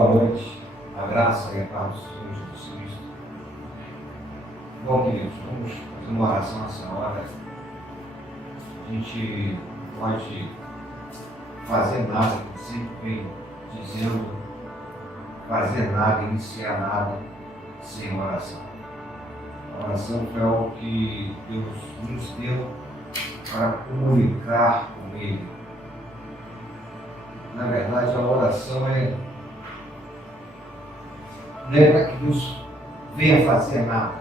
Boa noite, a graça e a paz do Senhor Jesus Cristo. Bom, queridos, vamos fazer uma oração nessa hora. A gente não pode fazer nada, sempre vem dizendo, fazer nada, iniciar nada sem oração. A oração foi algo que Deus nos deu para comunicar com Ele. Na verdade, a oração não é para que Deus venha fazer nada,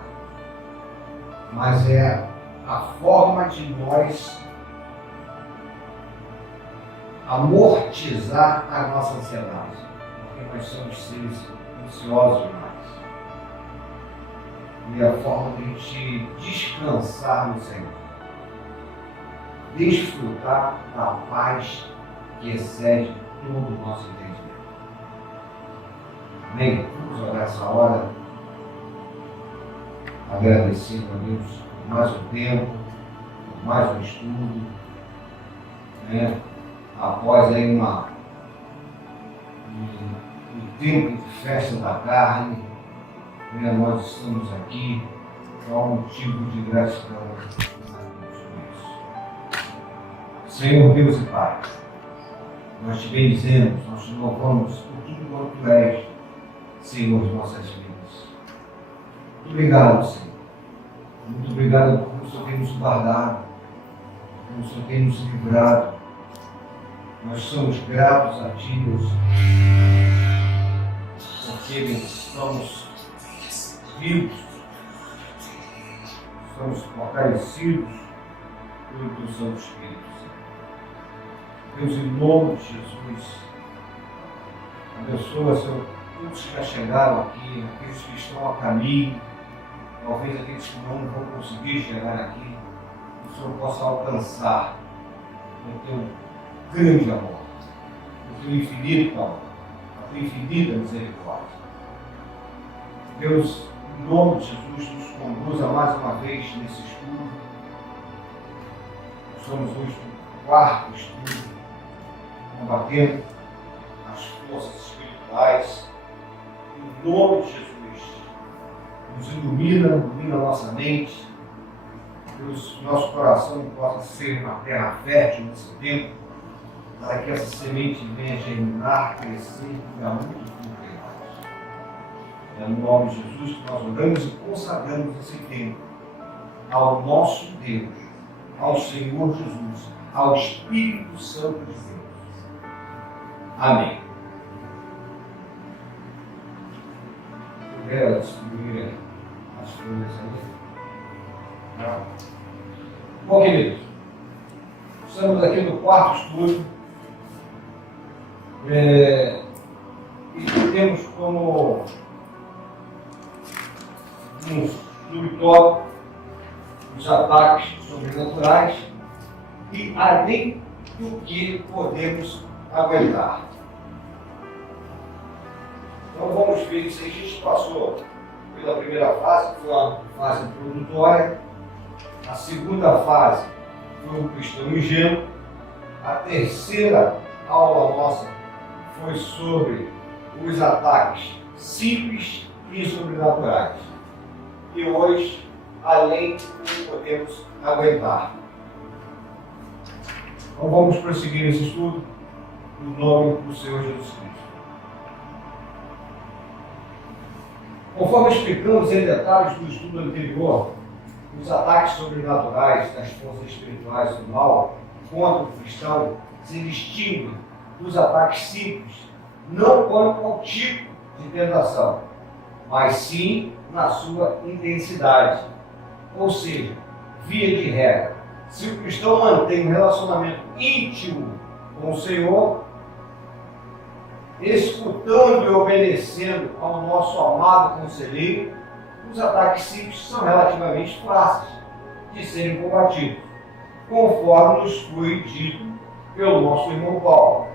mas é a forma de nós amortizar a nossa ansiedade, porque nós somos seres ansiosos demais. E a forma de a gente descansar no Senhor, desfrutar da paz que excede todo o nosso entendimento. Amém? Vamos orar essa hora, agradecendo a Deus por mais um tempo, por mais um estudo, né? Após aí um tempo de festa da carne, né? Nós estamos aqui, há um motivo de gratidão a Deus por isso. Senhor Deus e Pai, nós te bendizemos, nós te louvamos por tudo quanto tu és, Senhor de nossas vidas. Muito obrigado, Senhor. Muito obrigado por o Senhor ter nos guardado, por o Senhor ter nos livrado. Nós somos gratos a Ti, Deus, porque estamos vivos, estamos fortalecidos pelo Teu Santo Espírito. Deus, em nome de Jesus, abençoa, Senhor, todos que já chegaram aqui, aqueles que estão a caminho, talvez aqueles que não vão conseguir chegar aqui, que o Senhor possa alcançar o Teu grande amor, o Teu infinito amor, a Tua infinita misericórdia. Deus, em nome de Jesus, nos conduza mais uma vez nesse estudo. Somos hoje no quarto estudo, combatendo as forças espirituais. Em nome de Jesus, nos ilumina a nossa mente, que o nosso coração possa ser uma terra fértil nesse tempo, para que essa semente venha germinar, crescer e dar muito fruto em nós. É no nome de Jesus que nós oramos e consagramos esse tempo ao nosso Deus, ao Senhor Jesus, ao Espírito Santo de Deus. Amém. Ela distribuir as folhas aí. Bom, queridos, estamos aqui no quarto estudo e temos como um subtópico os ataques sobrenaturais e além do que podemos aguentar. Então vamos ver isso aí. A gente passou pela primeira fase, que foi uma fase introdutória. A segunda fase foi o cristão ingênuo. A terceira aula nossa foi sobre os ataques simples e sobrenaturais. E hoje, além do que podemos aguentar. Então vamos prosseguir esse estudo no nome do Senhor Jesus Cristo. Conforme explicamos em detalhes no estudo anterior, os ataques sobrenaturais das forças espirituais do mal contra o cristão se distinguem dos ataques simples, não quanto ao tipo de tentação, mas sim na sua intensidade. Ou seja, via de regra, se o cristão mantém um relacionamento íntimo com o Senhor, escutando e obedecendo ao nosso amado conselheiro, os ataques simples são relativamente fáceis de serem combatidos, conforme nos foi dito pelo nosso irmão Paulo.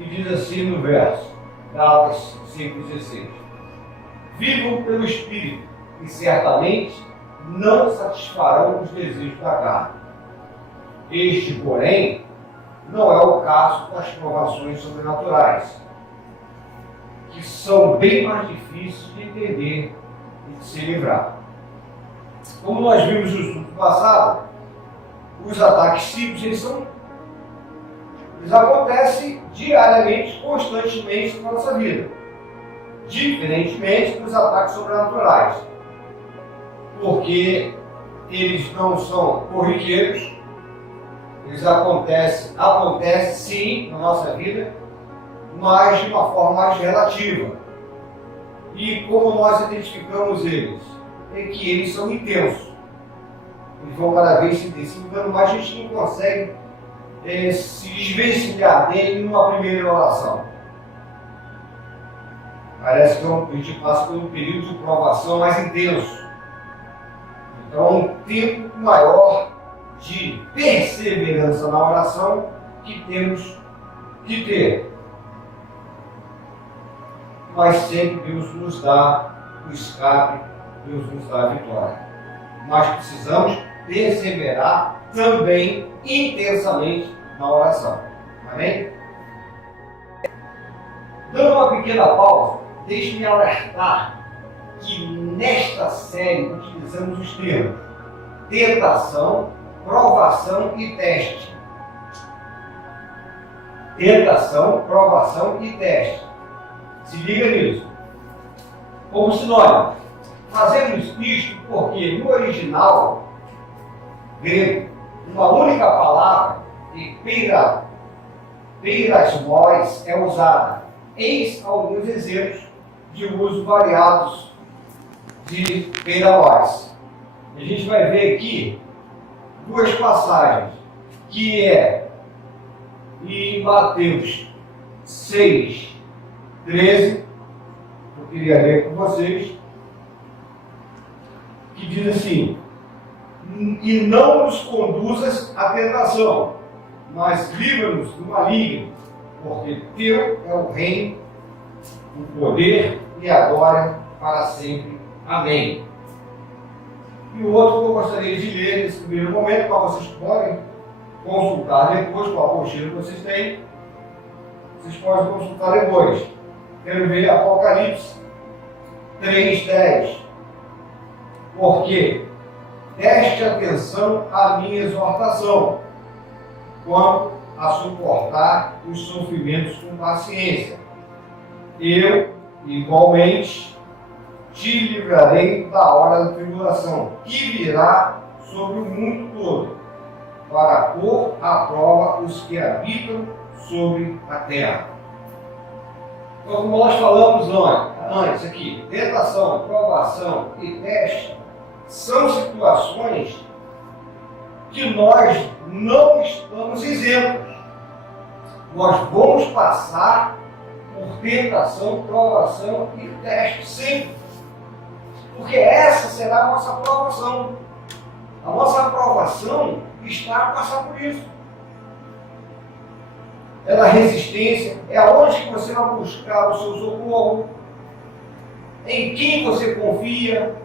E diz assim no verso, Gálatas 5,16: vivam pelo Espírito, e certamente não satisfarão os desejos da carne. Este, porém, não é o caso das provações sobrenaturais, que são bem mais difíceis de entender e de se livrar. Como nós vimos no estudo passado, os ataques psíquicos eles acontecem diariamente, constantemente na nossa vida, diferentemente dos ataques sobrenaturais, porque eles não são corriqueiros, eles acontecem sim na nossa vida, mas de uma forma mais relativa. E como nós identificamos eles? É que eles são intensos. Eles vão cada vez se intensificando, mas a gente não consegue se desvencilhar dele numa primeira oração. Parece que a gente passa por um período de provação mais intenso. Então, um tempo maior de perseverança na oração que temos que ter. Mas sempre Deus nos dá o escape, Deus nos dá a vitória. Mas precisamos perseverar também intensamente na oração. Amém? Dando uma pequena pausa, deixe-me alertar que nesta série utilizamos os termos tentação, provação e teste. Tentação, provação e teste. Se liga nisso. Como sinônimo, fazemos isto porque no original grego, uma única palavra, peirasmos, é usada. Eis alguns exemplos de uso variados de peirasmos. A gente vai ver aqui duas passagens, que é em Mateus 6, 13, eu queria ler com vocês, que diz assim: e não nos conduzas à tentação, mas livra-nos do maligno, porque teu é o reino, o poder e a glória para sempre. Amém. E o outro que eu gostaria de ler nesse primeiro momento, para vocês podem consultar depois, com a apostila que vocês têm, vocês podem consultar depois. Quero ver Apocalipse 3:10. Porque preste atenção à minha exortação, quanto a suportar os sofrimentos com paciência. Eu, igualmente, te livrarei da hora da tribulação, que virá sobre o mundo todo, para pôr à prova os que habitam sobre a terra. Então, como nós falamos antes aqui, tentação, provação e teste são situações que nós não estamos isentos. Nós vamos passar por tentação, provação e teste sempre. Porque essa será a nossa aprovação. A nossa aprovação está a passar por isso. É da resistência, é aonde que você vai buscar o seu socorro, em quem você confia.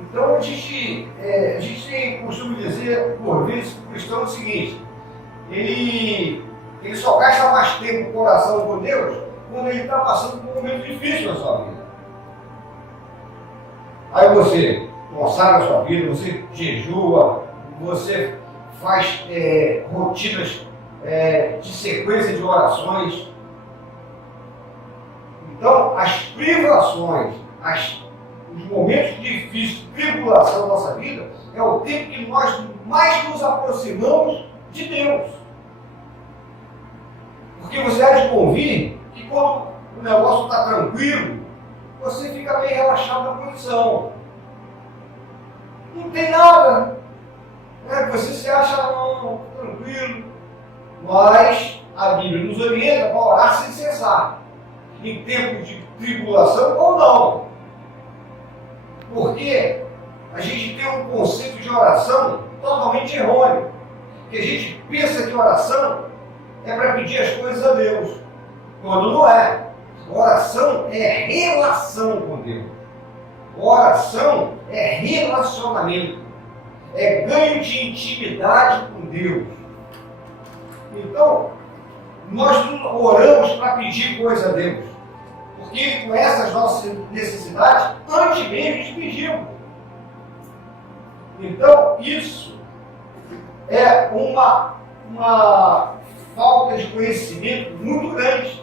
Então a gente tem costume dizer, por vezes, o cristão é o seguinte: ele só gasta mais tempo com oração com Deus quando ele está passando por um momento difícil na sua vida. Aí você consagra a sua vida, você jejua, você faz rotinas de sequência de orações. Então, as privações, os momentos difíceis, tribulação da nossa vida, é o tempo que nós mais nos aproximamos de Deus. Porque você há de convir que quando o negócio está tranquilo, você fica bem relaxado na posição. Não tem nada. Você se acha tranquilo. Mas a Bíblia nos orienta para orar sem cessar. Em tempos de tribulação ou não. Porque a gente tem um conceito de oração totalmente errôneo. Que a gente pensa que oração é para pedir as coisas a Deus. Quando não é. Oração é relação com Deus. Oração é relacionamento. É ganho de intimidade com Deus. Então, Nós não oramos para pedir coisa a Deus. Porque com essas nossas necessidades, antes mesmo de pedimos. Então, isso é uma falta de conhecimento muito grande.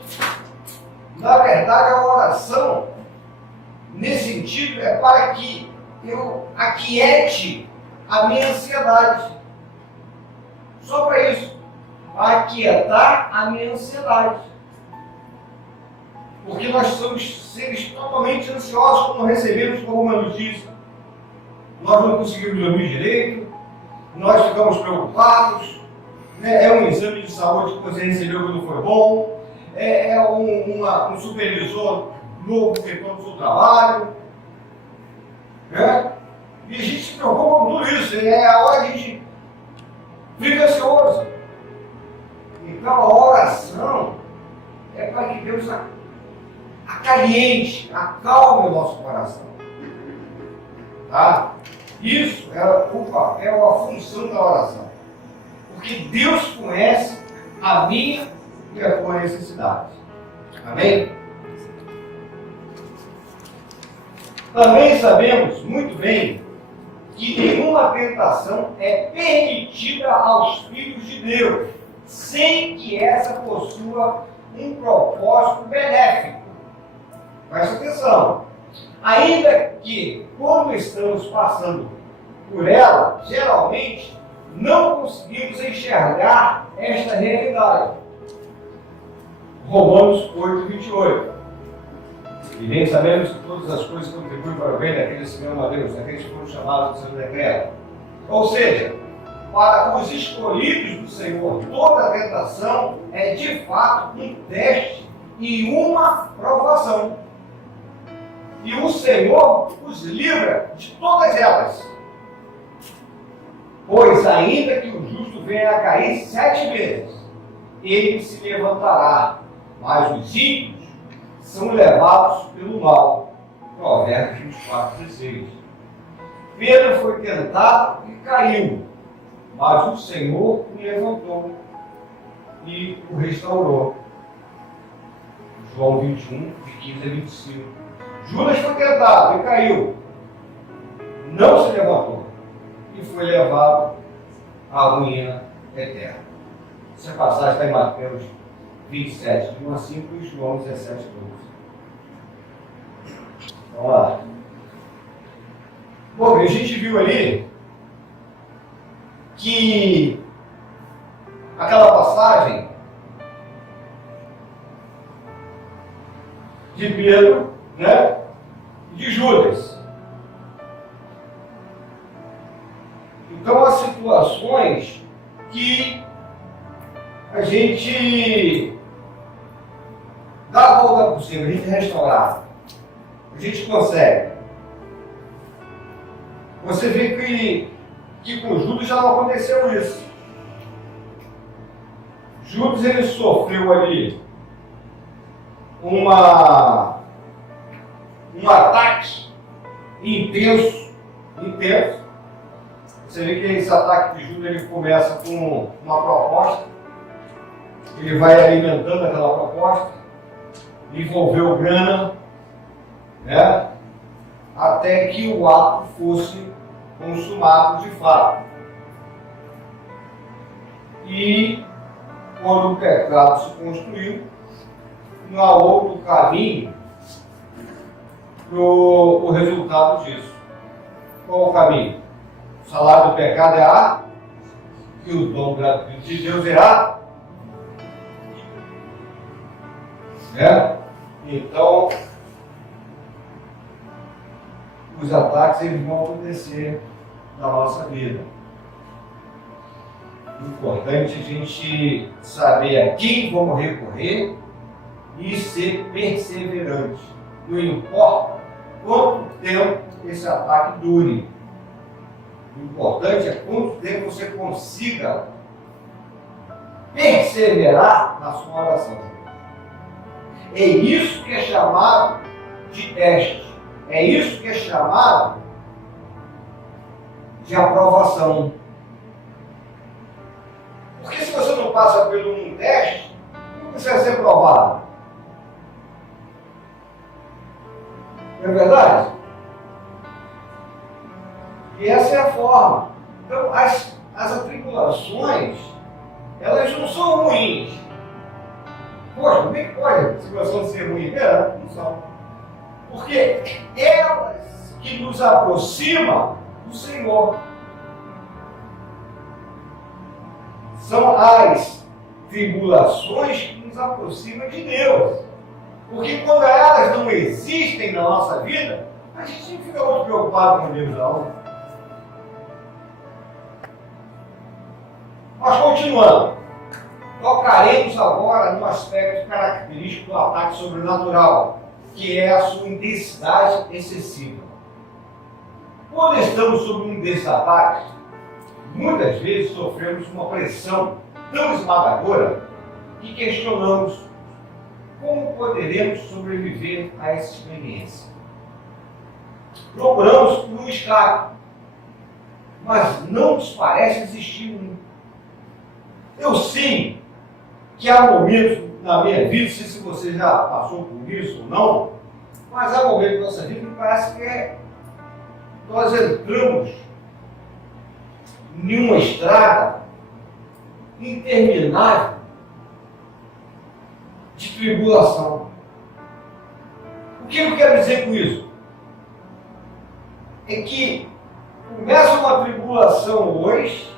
Na verdade, a oração, nesse sentido, é para que eu aquiete a minha ansiedade. Só para isso. Para aquietar a minha ansiedade. Porque nós somos seres totalmente ansiosos quando recebemos alguma notícia. Nós não conseguimos dormir direito, nós ficamos preocupados, né? É um exame de saúde que você recebeu que não foi bom, é um supervisor novo feitando o seu trabalho, né? E a gente se preocupa com tudo isso, é a hora que a gente fica ansioso. Então a oração é para que Deus acalente, acalme o nosso coração. Tá? Isso é o papel, a função da oração. Porque Deus conhece a minha e a tua necessidade. Amém? Também sabemos muito bem que nenhuma tentação é permitida aos filhos de Deus, sem que essa possua um propósito benéfico. Presta atenção. Ainda que, quando estamos passando por ela, geralmente não conseguimos enxergar esta realidade. Romanos 8, 28. E bem sabemos que todas as coisas contribuem para o bem daqueles que amam a Deus, daqueles que foram chamados do seu decreto. Ou seja, para os escolhidos do Senhor, toda tentação é de fato um teste e uma provação. E o Senhor os livra de todas elas. Pois ainda que o justo venha a cair 7 vezes, ele se levantará, mas os ímpios são levados pelo mal. Provérbios 24, 16. Pedro foi tentado e caiu, mas o Senhor o levantou e o restaurou. João 21, de 15 a 25. Judas foi tentado e caiu, não se levantou e foi levado à ruína eterna. Essa passagem está em Mateus 27, de 1 a 5 e João 17, 12. Vamos lá. Bom, a gente viu ali que aquela passagem de Pedro, né, de Judas. Então, há situações que a gente dá a volta por cima, a gente restaurar, a gente consegue. Você vê que com Judas já não aconteceu isso. Judas, ele sofreu ali um ataque intenso. Você vê que esse ataque de Judas ele começa com uma proposta, ele vai alimentando aquela proposta, envolveu grana, né? Até que o ato fosse consumado de fato. E quando o pecado se construiu, não há outro caminho para o resultado disso. Qual o caminho? O salário do pecado é A, e o dom gratuito de Deus é A. Né? Então, os ataques eles vão acontecer na nossa vida. O importante é a gente saber a quem vamos recorrer e ser perseverante. Não importa quanto tempo esse ataque dure. O importante é quanto tempo você consiga perseverar na sua oração. É isso que é chamado de teste. É isso que é chamado de aprovação. Porque se você não passa por um teste, você vai ser provado? Não é verdade? E essa é a forma. Então, as atribulações, elas não são ruins. Poxa, como é que pode a situação ser ruim? Não são. Porque elas que nos aproximam do Senhor. São as tribulações que nos aproximam de Deus. Porque quando elas não existem na nossa vida, a gente não fica muito preocupado com Deus, não. Mas continuando, tocaremos agora no aspecto característico do ataque sobrenatural, que é a sua intensidade excessiva. Quando estamos sob um desses ataques, muitas vezes sofremos uma pressão tão esmagadora que questionamos como poderemos sobreviver a essa experiência. Procuramos por um escape, mas não nos parece existir um. Eu sei que há momentos na minha vida, não sei se você já passou por isso ou não, mas há momentos na nossa vida que parece que nós entramos em uma estrada interminável de tribulação. O que eu quero dizer com isso? É que começa uma tribulação hoje,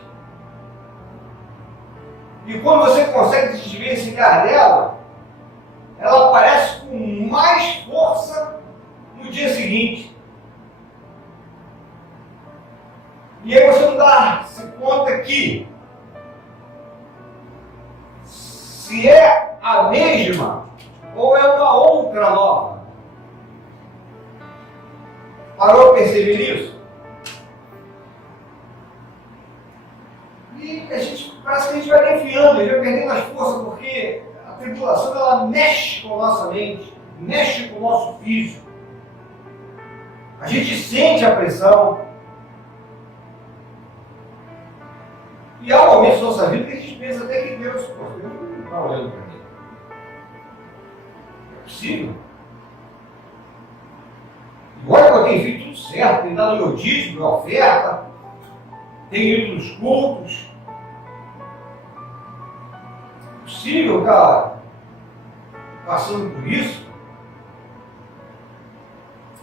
e quando você consegue se desvencilhar dela, ela aparece com mais força no dia seguinte. E aí você não dá-se conta que se é a mesma ou é uma outra nova. Parou para perceber isso? E a gente parece que a gente vai defiando, a gente vai perdendo as forças, porque a tribulação ela mexe com a nossa mente, mexe com o nosso físico. A gente sente a pressão. E há momentos da nossa vida que a gente pensa até que Deus não está olhando para mim. É possível? E olha que eu tenho feito tudo certo, tenho dado meu dízimo, minha oferta, tenho ido nos cultos. É possível, cara, passando por isso?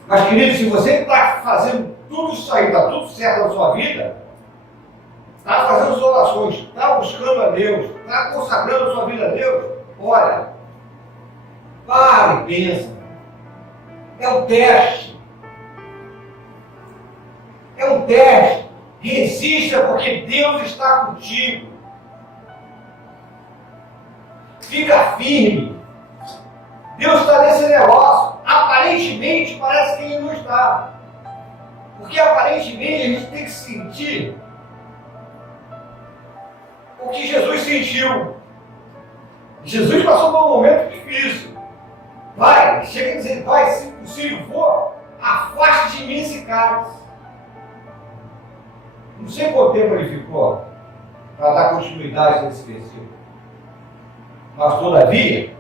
Mas, querido, se você está fazendo tudo isso aí, está tudo certo na sua vida, está fazendo suas orações, está buscando a Deus, está consagrando a sua vida a Deus, olha, para e pensa. É um teste. É um teste. Resista, porque Deus está contigo. Fica firme. Deus está nesse negócio. Aparentemente parece que Ele não está. Porque aparentemente a gente tem que sentir o que Jesus sentiu. Jesus passou por um momento difícil. Vai, chega a dizer, vai, se possível for, afaste de mim esse cálice. Não sei quanto tempo ele ficou para dar continuidade nesse versículo. Mas, todavia,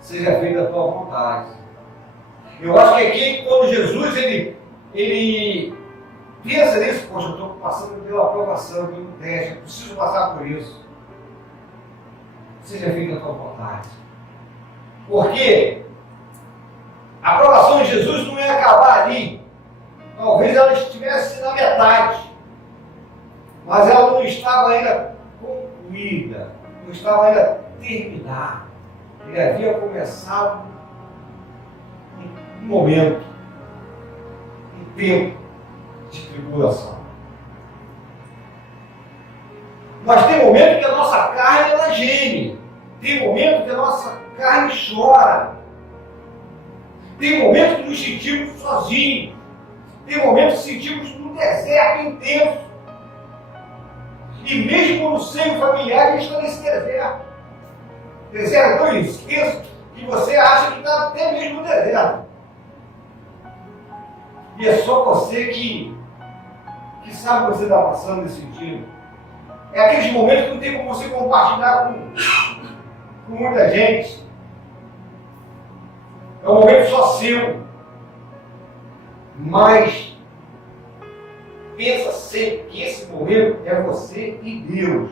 seja feita a tua vontade. Eu acho que aqui, quando Jesus ele pensa nisso, poxa, eu estou passando pela aprovação, pelo teste, eu preciso passar por isso. Seja feita a tua vontade. Porque a aprovação de Jesus não ia acabar ali. Talvez ela estivesse na metade. Mas ela não estava ainda concluída, não estava ainda terminada. Ele havia começado um momento, um tempo de tribulação. Mas tem momento que a nossa carne ela geme, tem momento que a nossa carne chora, tem momento que nos sentimos sozinhos, tem momento que sentimos no deserto intenso. E mesmo no seio familiar, a gente está nesse deserto. Deserto tão extenso que você acha que está até mesmo no deserto. E é só você que sabe o que você está passando nesse sentido. É aqueles momentos que não tem como você compartilhar por muita gente. É um momento só seu. Mas pensa sempre que esse momento é você e Deus.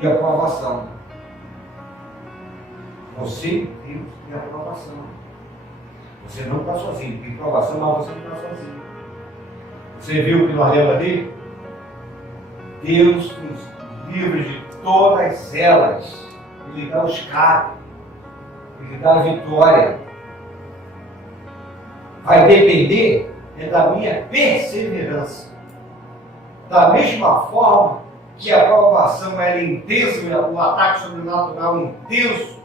E a aprovação. Você e Deus e a aprovação. Você não está sozinho. Tem aprovação, mas você não está sozinho. Você viu o que nós lemos ali? Deus nos livra de todas elas. Ele dá o escape. Ele dá a vitória. Vai depender da minha perseverança. Da mesma forma que a provação é intensa, o ataque sobrenatural intenso,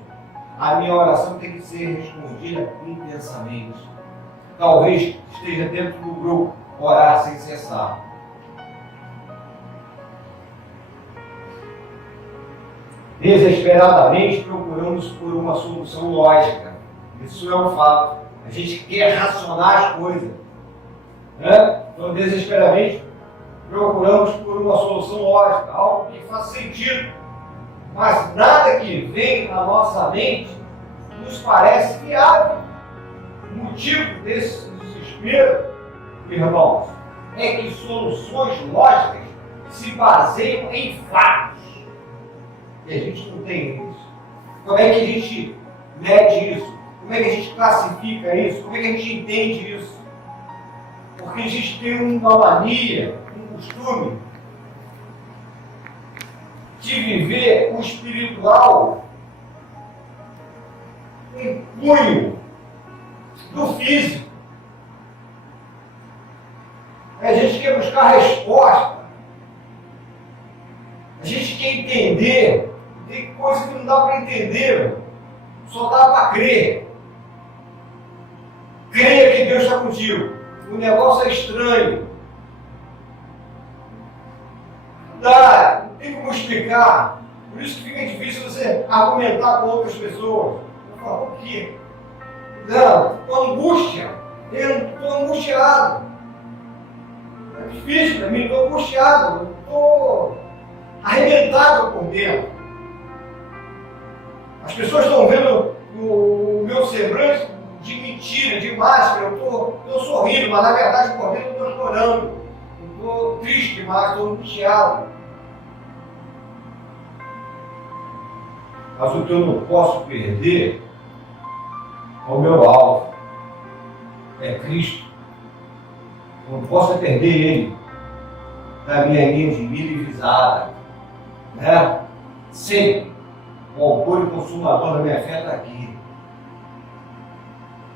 a minha oração tem que ser respondida intensamente. Talvez esteja dentro do grupo, orar sem cessar. Desesperadamente procuramos por uma solução lógica. Isso é um fato. A gente quer racionar as coisas. Né? Então, desesperadamente procuramos por uma solução lógica, algo que faça sentido. Mas nada que vem na nossa mente nos parece viável. O motivo desse desespero, irmãos, é que soluções lógicas se baseiam em fatos. E a gente não tem isso. Como é que a gente mede isso? Como é que a gente classifica isso? Como é que a gente entende isso? Porque a gente tem uma mania, um costume de viver o espiritual em punho do físico. A gente quer buscar resposta. A gente quer entender. Tem coisa que não dá para entender. Só dá para crer. Creia que Deus está contigo. O negócio é estranho. Não dá, não tem como explicar. Por isso que fica difícil você argumentar com outras pessoas. Eu falo, o quê? Não, estou angústia. Eu estou angustiado. É difícil para mim, estou angustiado. Estou arrebentado por dentro. As pessoas estão vendo o meu semblante de mentira, de máscara. Eu estou sorrindo, mas na verdade por dentro eu estou chorando. Eu estou triste demais, estou angustiado. Mas o que eu não posso perder é o meu alvo. É Cristo. Eu não posso perder Ele da minha linha de mira e visada. Né? Sempre. O autor e consumador da minha fé está aqui.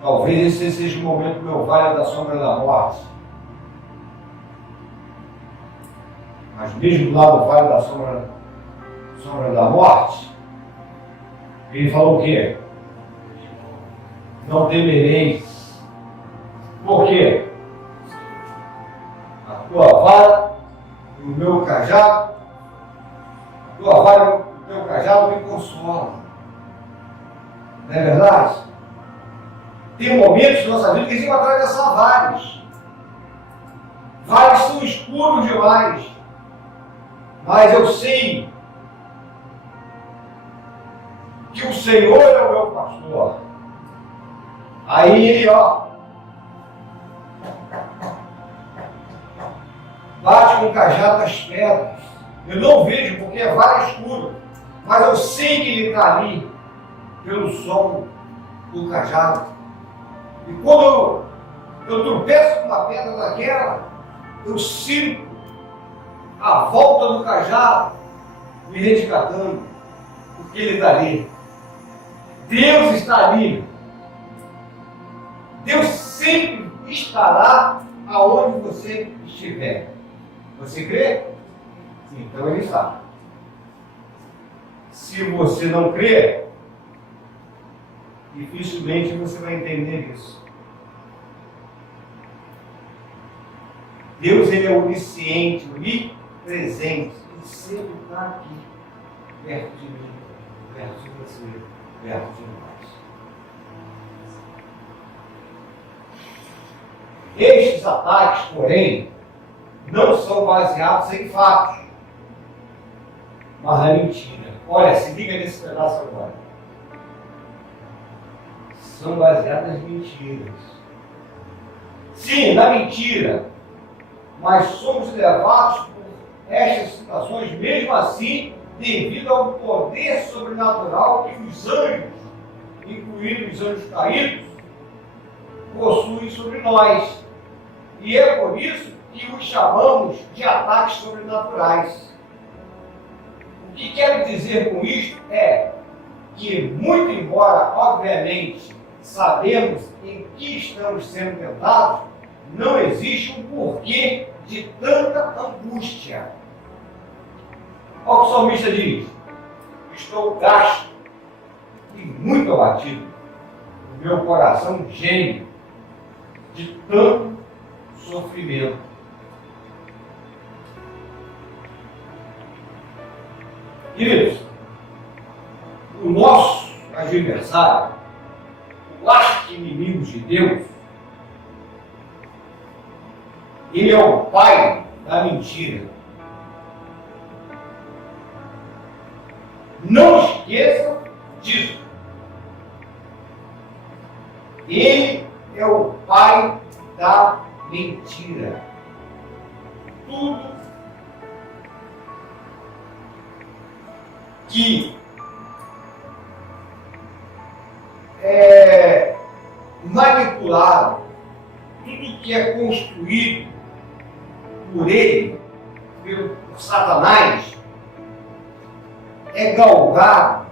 Talvez esse seja o momento do meu vale da sombra da morte. Mas mesmo lá no vale da sombra da morte, ele falou o quê? Não temereis. Por quê? A tua vara e o meu cajado, a tua vara e o teu cajado me consolam. Não é verdade? Tem momentos na nossa vida que a gente vai atravessar vales. Vales são escuros demais. Mas eu sei que o Senhor é o meu pastor. Aí ele, bate com o cajado nas pedras. Eu não vejo porque é vale escuro. Mas eu sei que ele está ali pelo som do cajado. E quando eu tropeço com uma pedra daquela, eu sinto a volta do cajado me resgatando, porque ele está ali. Deus está ali. Deus sempre estará aonde você estiver. Você crê? Sim, então ele está. Se você não crê, dificilmente você vai entender isso. Deus, ele é onisciente, onipresente. Ele sempre está aqui, perto de mim, perto de você, perto de nós. Estes ataques, porém, não são baseados em fatos, mas na mentira. Olha, se liga nesse pedaço agora. São baseadas em mentiras. Sim, na mentira. Mas somos levados por estas situações, mesmo assim, devido ao poder sobrenatural que os anjos, incluindo os anjos caídos, possuem sobre nós. E é por isso que os chamamos de ataques sobrenaturais. O que quero dizer com isto é que, muito embora, obviamente, sabemos em que estamos sendo tentados, não existe um porquê de tanta angústia. Olha o que o salmista diz: estou gasto e muito abatido, o meu coração geme de tanto sofrimento. Queridos, o nosso adversário, o arqui-inimigo de Deus, ele é o pai da mentira. Não esqueçam disso. Ele é o pai da mentira. Tudo que é manipulado, tudo que é construído por ele, por Satanás, é galgado,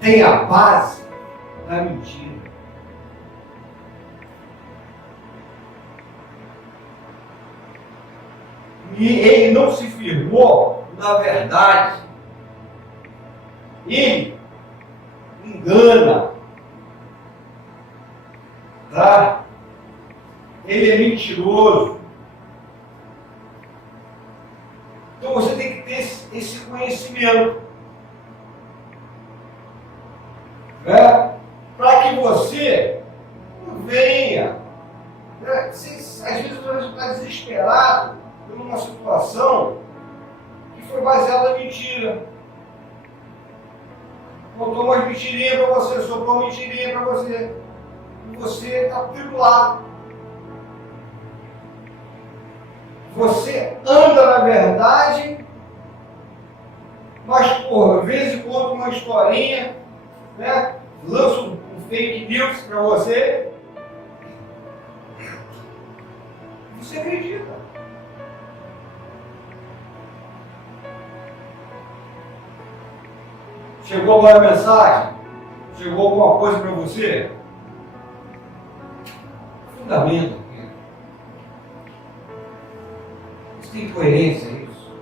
tem a base da mentira. E ele não se firmou na verdade. Ele engana, tá? Ele é mentiroso. Então você tem que ter esse conhecimento, né? Para que você não venha, né? Às vezes você está desesperado por uma situação que foi baseada em mentira. Contou umas mentirinhas para você, soprou uma mentirinha para você, e você está tribulado. Você anda na verdade, mas por vez em quando uma historinha, né, lança um fake news para você, você acredita. Chegou agora a mensagem? Chegou alguma coisa para você? Fundamento. Isso tem coerência nisso?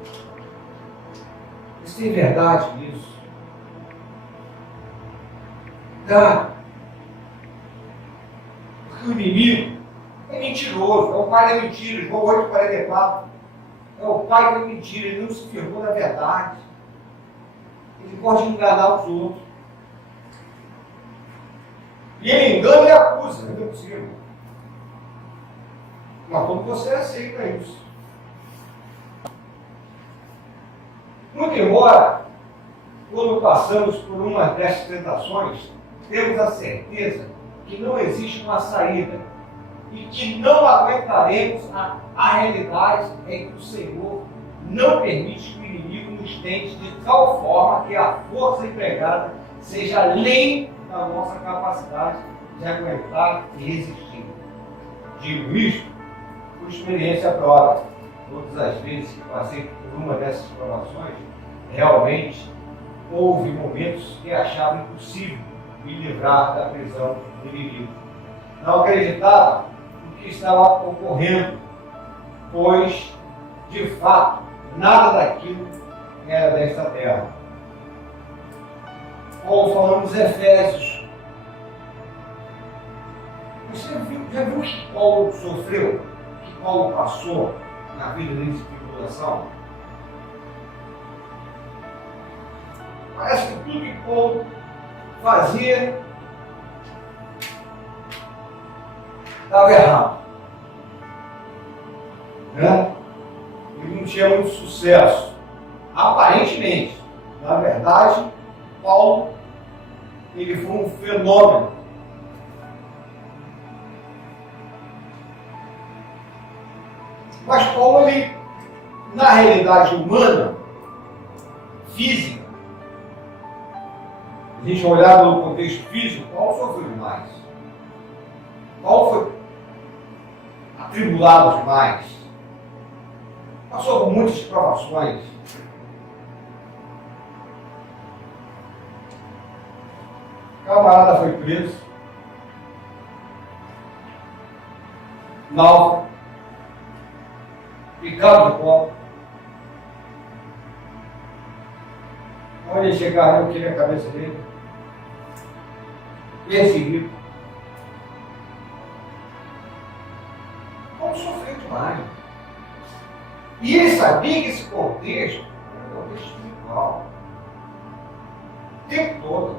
Isso tem verdade nisso? Dá. Porque o inimigo é mentiroso, é o pai da mentira, João 8,44. É o pai da mentira, ele não se firmou na verdade. Ele pode enganar os outros. E ele engana e acusa, não é possível. Mas como você aceita isso? Muito embora, quando passamos por uma dessas tentações, temos a certeza que não existe uma saída e que não aguentaremos a realidade em que o Senhor não permite que o inimigo nos tente de tal forma que a força empregada seja além da nossa capacidade de aguentar e resistir. Digo isto por experiência própria. Todas as vezes que passei por uma dessas provações, realmente houve momentos que achava impossível me livrar da prisão do inimigo. Não acreditava no que estava ocorrendo, pois, de fato, nada daquilo era desta terra. Como falamos em Efésios, você já viu o que Paulo sofreu, o que Paulo passou na vida dele de tribulação? Parece que tudo que Paulo fazia estava errado, né? Ele não tinha muito sucesso, aparentemente. Na verdade, Paulo, ele foi um fenômeno. Mas Paulo, ele, na realidade humana, física, a gente olhar no contexto físico, Paulo sofreu demais. Paulo foi atribulado demais. Passou por muitas provações. O camarada foi preso. Náufrago. Picado de cobra. Onde ele chegava, eu queria a cabeça dele. Perseguido. Como sofreu demais. E ele sabia que esse contexto era um contexto espiritual. O tempo todo.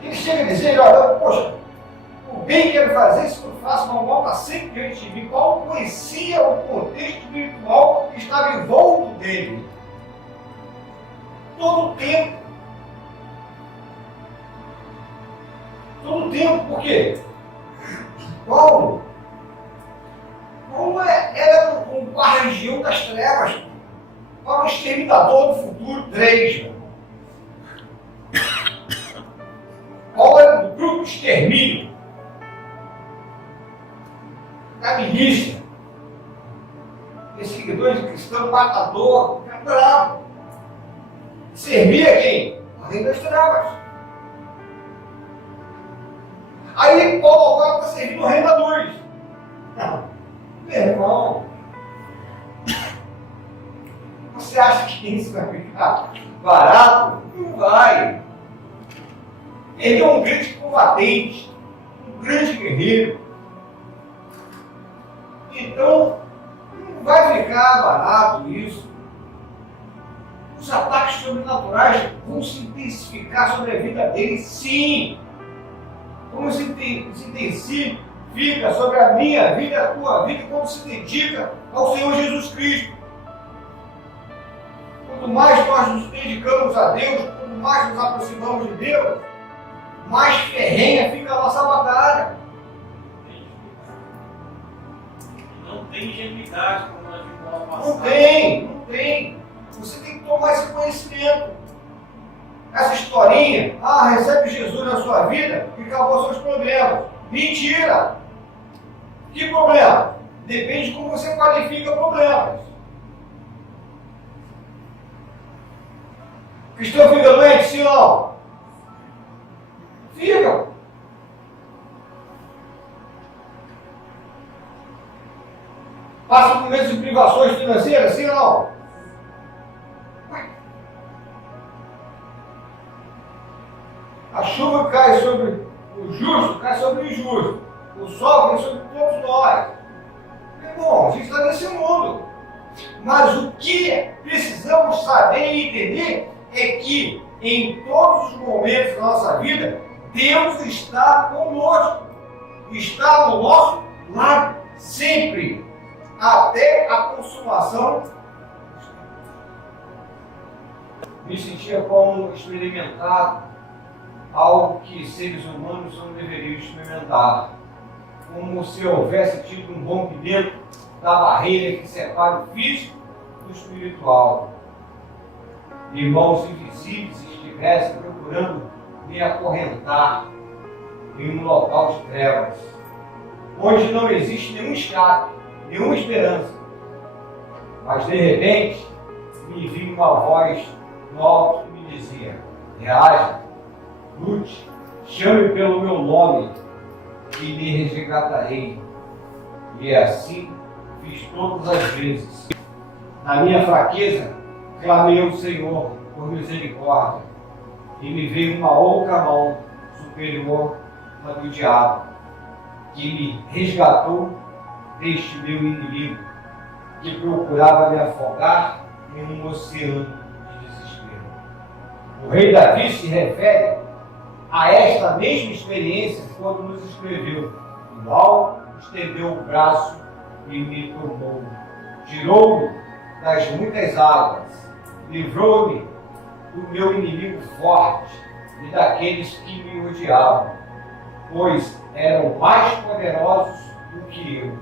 Ele chega a dizer, olha, poxa, o bem que quero fazer, se eu faço, mas o mal está sempre diante de mim. Paulo conhecia o contexto espiritual que estava em volta dele. Todo o tempo. Todo o tempo, por quê? Paulo era um guardião das trevas. Paulo é um exterminador do futuro 3. Paulo era do grupo de extermínio. Da milícia, perseguidor de cristão, matador, era bravo. Servia quem? O rei das trevas. Aí Paulo agora está servindo o rei da luz. Meu irmão, você acha que isso vai ficar barato? Não vai. Ele é um grande combatente, um grande guerreiro. Então, não vai ficar barato isso. Os ataques sobrenaturais vão se intensificar sobre a vida dele, sim. Como se intensifica sobre a minha vida, a tua vida, como se dedica ao Senhor Jesus Cristo. Quanto mais nós nos dedicamos a Deus, quanto mais nos aproximamos de Deus, mais ferrenha fica a nossa batalha. Não tem ingenuidade como nós vimos lá passado. Não tem. Você tem que tomar esse conhecimento. Essa historinha, recebe Jesus na sua vida e acabou seus problemas. Mentira! Que problema? Depende de como você qualifica problemas. O cristão fica doente, sim ou não? Fica. Passa por momentos de privações financeiras, sim ou não? A chuva cai sobre o justo, cai sobre o injusto. O sol vem sobre todos nós. Meu irmão, a gente está nesse mundo. Mas o que precisamos saber e entender é que em todos os momentos da nossa vida, Deus está conosco. Está no nosso lado sempre. Até a consumação. Me sentia como experimentar algo que seres humanos não deveriam experimentar. Como se houvesse tido um rompimento da barreira que separa o físico do espiritual. Irmãos invisíveis estivessem procurando me acorrentar em um local de trevas, onde não existe nenhum escape, nenhuma esperança. Mas de repente me vinha uma voz no alto que me dizia: reaja, lute, chame pelo meu nome e me resgatarei. E assim fiz todas as vezes. Na minha fraqueza, clamei ao Senhor por misericórdia, e me veio uma outra mão superior à do diabo, que me resgatou deste meu inimigo, que procurava me afogar em um oceano de desespero. O rei Davi se refere a esta mesma experiência quando nos escreveu: o mal estendeu o braço e me tomou, tirou-me das muitas águas, livrou-me do meu inimigo forte e daqueles que me odiavam, pois eram mais poderosos do que eu.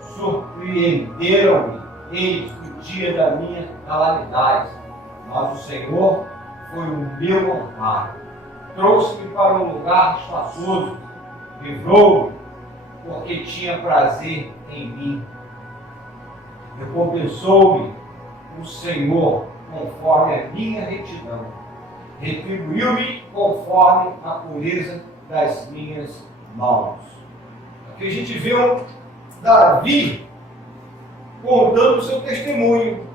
Surpreenderam-me eles no dia da minha calamidade, mas o Senhor foi o meu amparo. Trouxe-me para um lugar espaçoso, livrou-me, porque tinha prazer em mim. Recompensou-me o Senhor conforme a minha retidão. Retribuiu-me conforme a pureza das minhas mãos. Aqui a gente vê um Davi contando o seu testemunho.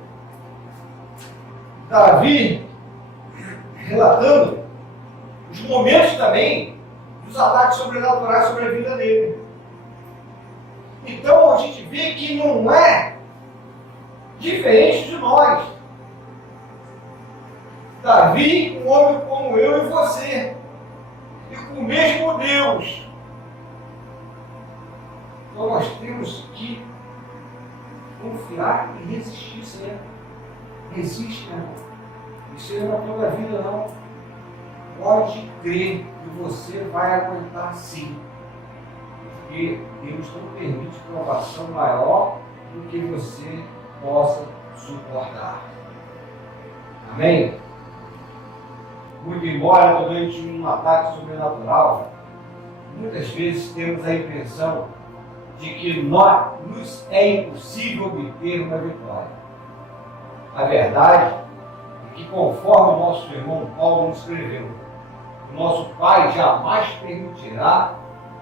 Davi relatando os momentos também dos ataques sobrenaturais sobre a vida dele. Então a gente vê que não é diferente de nós. Davi, um homem como eu e você, e com o mesmo Deus. Então nós temos que confiar e resistir sempre. Resiste, meu irmão. Isso não é para toda a vida, não. Pode crer que você vai aguentar sim. Porque Deus não permite provação maior do que você possa suportar. Amém? Muito embora durante um ataque sobrenatural, muitas vezes temos a impressão de que nos é impossível obter uma vitória. A verdade é que, conforme o nosso irmão Paulo nos escreveu, o nosso Pai jamais permitirá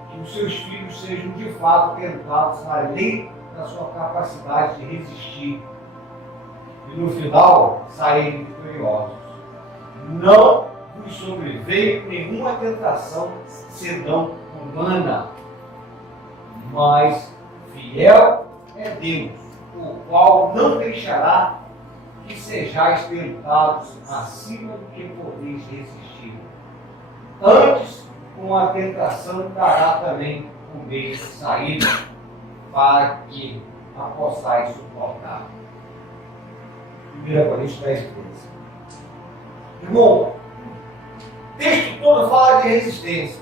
que os seus filhos sejam de fato tentados além da sua capacidade de resistir e no final saírem vitoriosos. Não vos sobreveio nenhuma tentação senão humana, mas fiel é Deus, o qual não deixará que sejais tentados acima do que podeis resistir. Antes, com a tentação dará também o meio de saída, para que a possais suportar. 1 Coríntios 10:13. Irmão, o texto todo fala de resistência.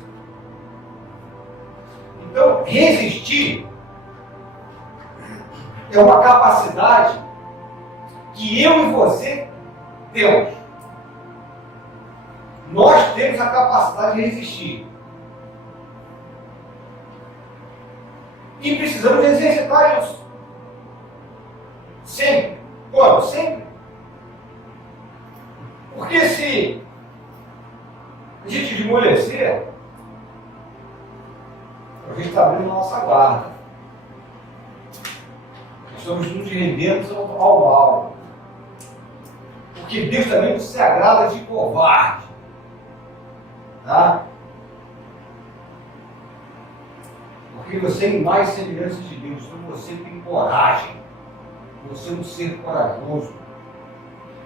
Então, resistir é uma capacidade que eu e você temos. Nós temos a capacidade de resistir. E precisamos exercitar isso. Sempre. Como? Sempre. Porque se a gente esmorecer, a gente está abrindo a nossa guarda. Estamos nos rendendo ao mal. Porque Deus também não se agrada de covarde. Tá? Porque você é mais semelhança de Deus. Então você tem coragem. Você é um ser corajoso.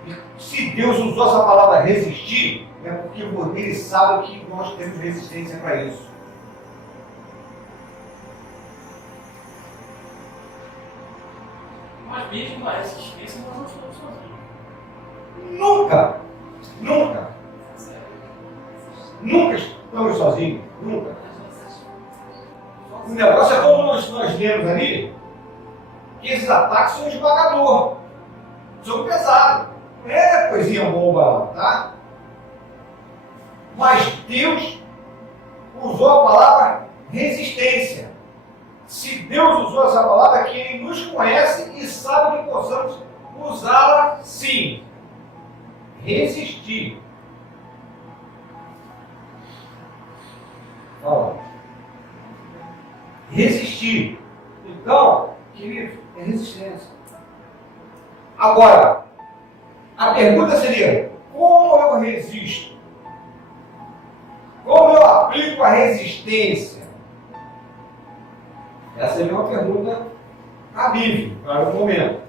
E se Deus usou essa palavra resistir, é porque Ele sabe que nós temos resistência para isso. Mas mesmo a resistência, nós não estamos sozinhos. Nunca! Nunca! Nunca estamos sozinhos. Nunca. O negócio é como nós lemos ali, que esses ataques são esmagadores. São pesados. Não é coisinha boba, tá? Mas Deus usou a palavra resistência. Se Deus usou essa palavra, é que Ele nos conhece e sabe que possamos usá-la sim. Resistir. Fala. Resistir. Então, querido, é resistência. Agora, a pergunta seria: como eu resisto? Como eu aplico a resistência? Essa seria uma pergunta cabível para o momento.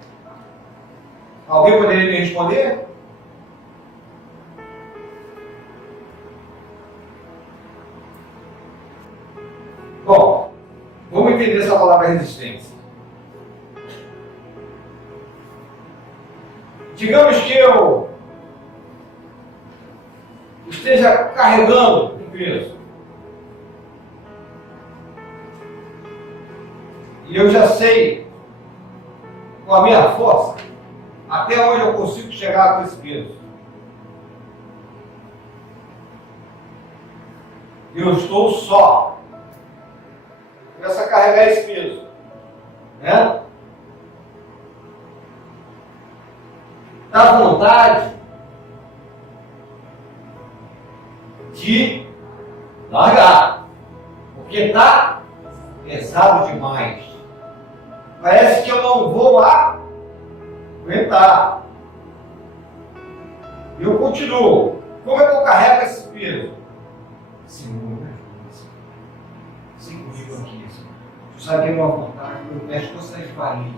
Alguém poderia me responder? Bom, vamos entender essa palavra resistência. Digamos que eu esteja carregando um peso. E eu já sei, com a minha força, até onde eu consigo chegar com esse peso. Eu estou só. Começa a carregar esse peso. Né? Dá vontade de largar. Porque está pesado demais. Parece que eu não vou lá aguentar. Eu continuo. Como é que eu carrego esse peso? Senhor, me ajuda. Sim, comigo aqui. Tu sabe a minha vontade, minhas forças esvaíam.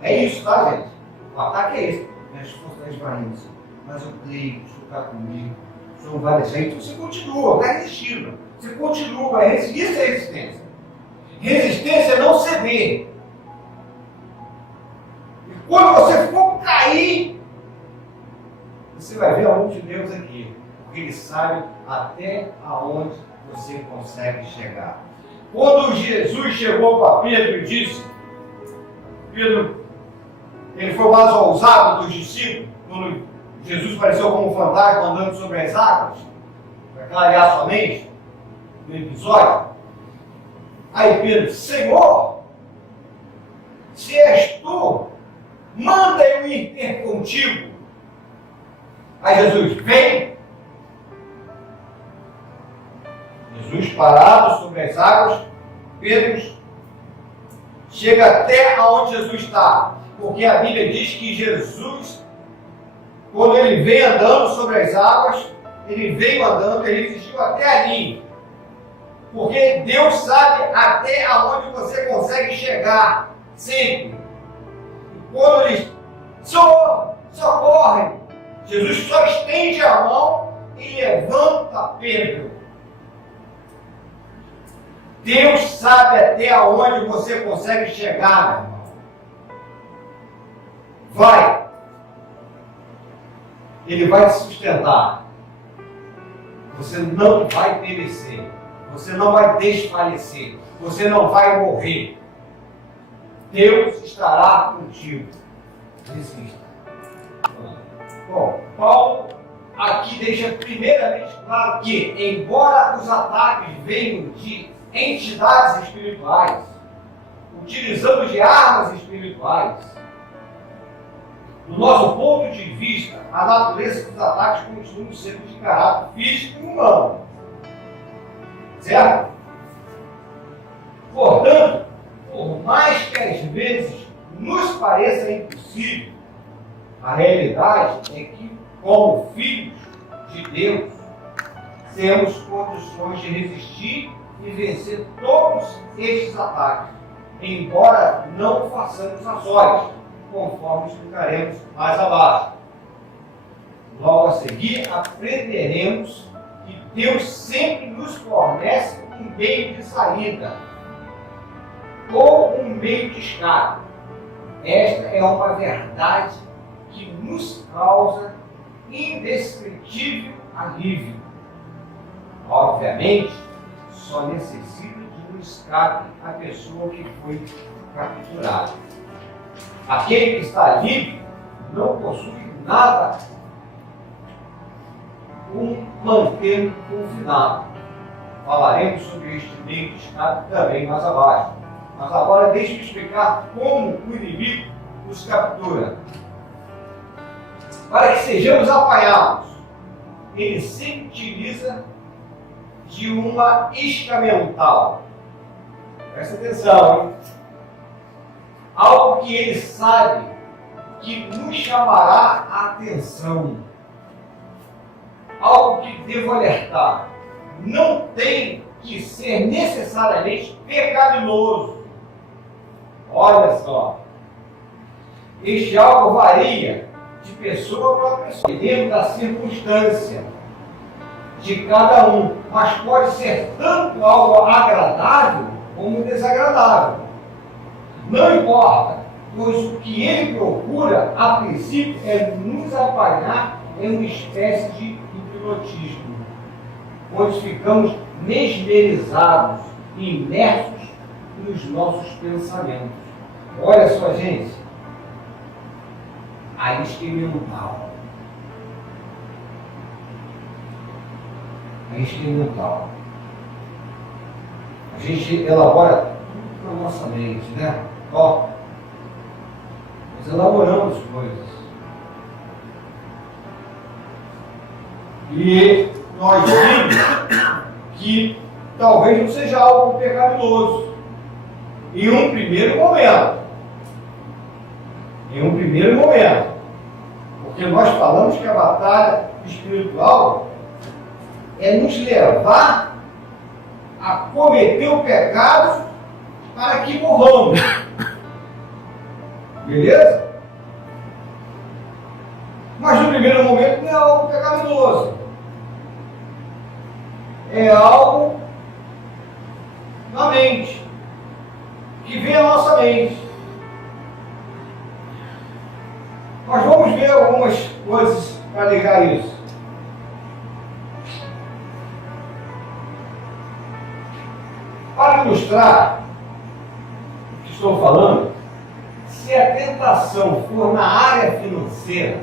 É isso, tá, gente? O ataque é esse. Minhas forças esvaíam. Mas eu creio, tu está comigo. Tu não vai deixar. Então você continua, vai resistindo. Você continua, vai resistir. Isso é resistência. Resistência é não ceder. E quando você for cair, você vai ver a mão de Deus aqui. Porque Ele sabe até aonde você consegue chegar. Quando Jesus chegou para Pedro e disse, Pedro, ele foi o mais ousado dos discípulos, quando Jesus apareceu como um fantasma andando sobre as águas, para clarear sua mente, no episódio. Aí Pedro, Senhor, se és tu, manda eu ir ter contigo. Aí Jesus, vem. Jesus parado sobre as águas, Pedro chega até aonde Jesus está. Porque a Bíblia diz que Jesus, quando ele veio andando sobre as águas, ele veio andando, ele resistiu até ali. Porque Deus sabe até aonde você consegue chegar, sempre. E quando ele socorre, Jesus só estende a mão e levanta Pedro. Deus sabe até aonde você consegue chegar, meu irmão. Vai. Ele vai te sustentar. Você não vai perecer. Você não vai desfalecer. Você não vai morrer. Deus estará contigo. Resista. Bom, Paulo aqui deixa primeiramente claro que, embora os ataques venham de entidades espirituais, utilizando de armas espirituais, do nosso ponto de vista, a natureza dos ataques continua sendo de caráter físico e humano. Certo? Portanto, por mais que às vezes nos pareça impossível, a realidade é que, como filhos de Deus, temos condições de resistir e vencer todos estes ataques, embora não façamos a sós, conforme explicaremos mais abaixo. Logo a seguir, aprenderemos que Deus sempre nos fornece um meio de saída ou um meio de escape. Esta é uma verdade que nos causa indescritível alívio. Obviamente, só necessita de um escape a pessoa que foi capturada. Aquele que está livre não possui nada como manter confinado. Falaremos sobre este meio de escape também mais abaixo. Mas agora deixe-me explicar como o inimigo nos captura. Para que sejamos apanhados, ele sempre utiliza de uma isca mental. Presta atenção, hein? Algo que ele sabe que nos chamará a atenção. Algo que devo alertar. Não tem que ser necessariamente pecaminoso. Olha só. Este algo varia de pessoa para pessoa, dependendo da circunstância de cada um, mas pode ser tanto algo agradável como desagradável. Não importa, pois o que ele procura, a princípio, é nos apanhar em uma espécie de hipnotismo, onde ficamos mesmerizados e imersos nos nossos pensamentos. Olha só, gente, a isca mental. A isca mental. A gente elabora tudo na nossa mente, né? Ó, nós elaboramos coisas. E nós vimos que talvez não seja algo pecaminoso. Em um primeiro momento. Em um primeiro momento. Porque nós falamos que a batalha espiritual é nos levar a cometer o pecado para que morramos. Beleza? Mas no primeiro momento não é algo pecaminoso. É algo na mente, que vem à nossa mente. Nós vamos ver algumas coisas para ligar isso. Para ilustrar o que estou falando, se a tentação for na área financeira,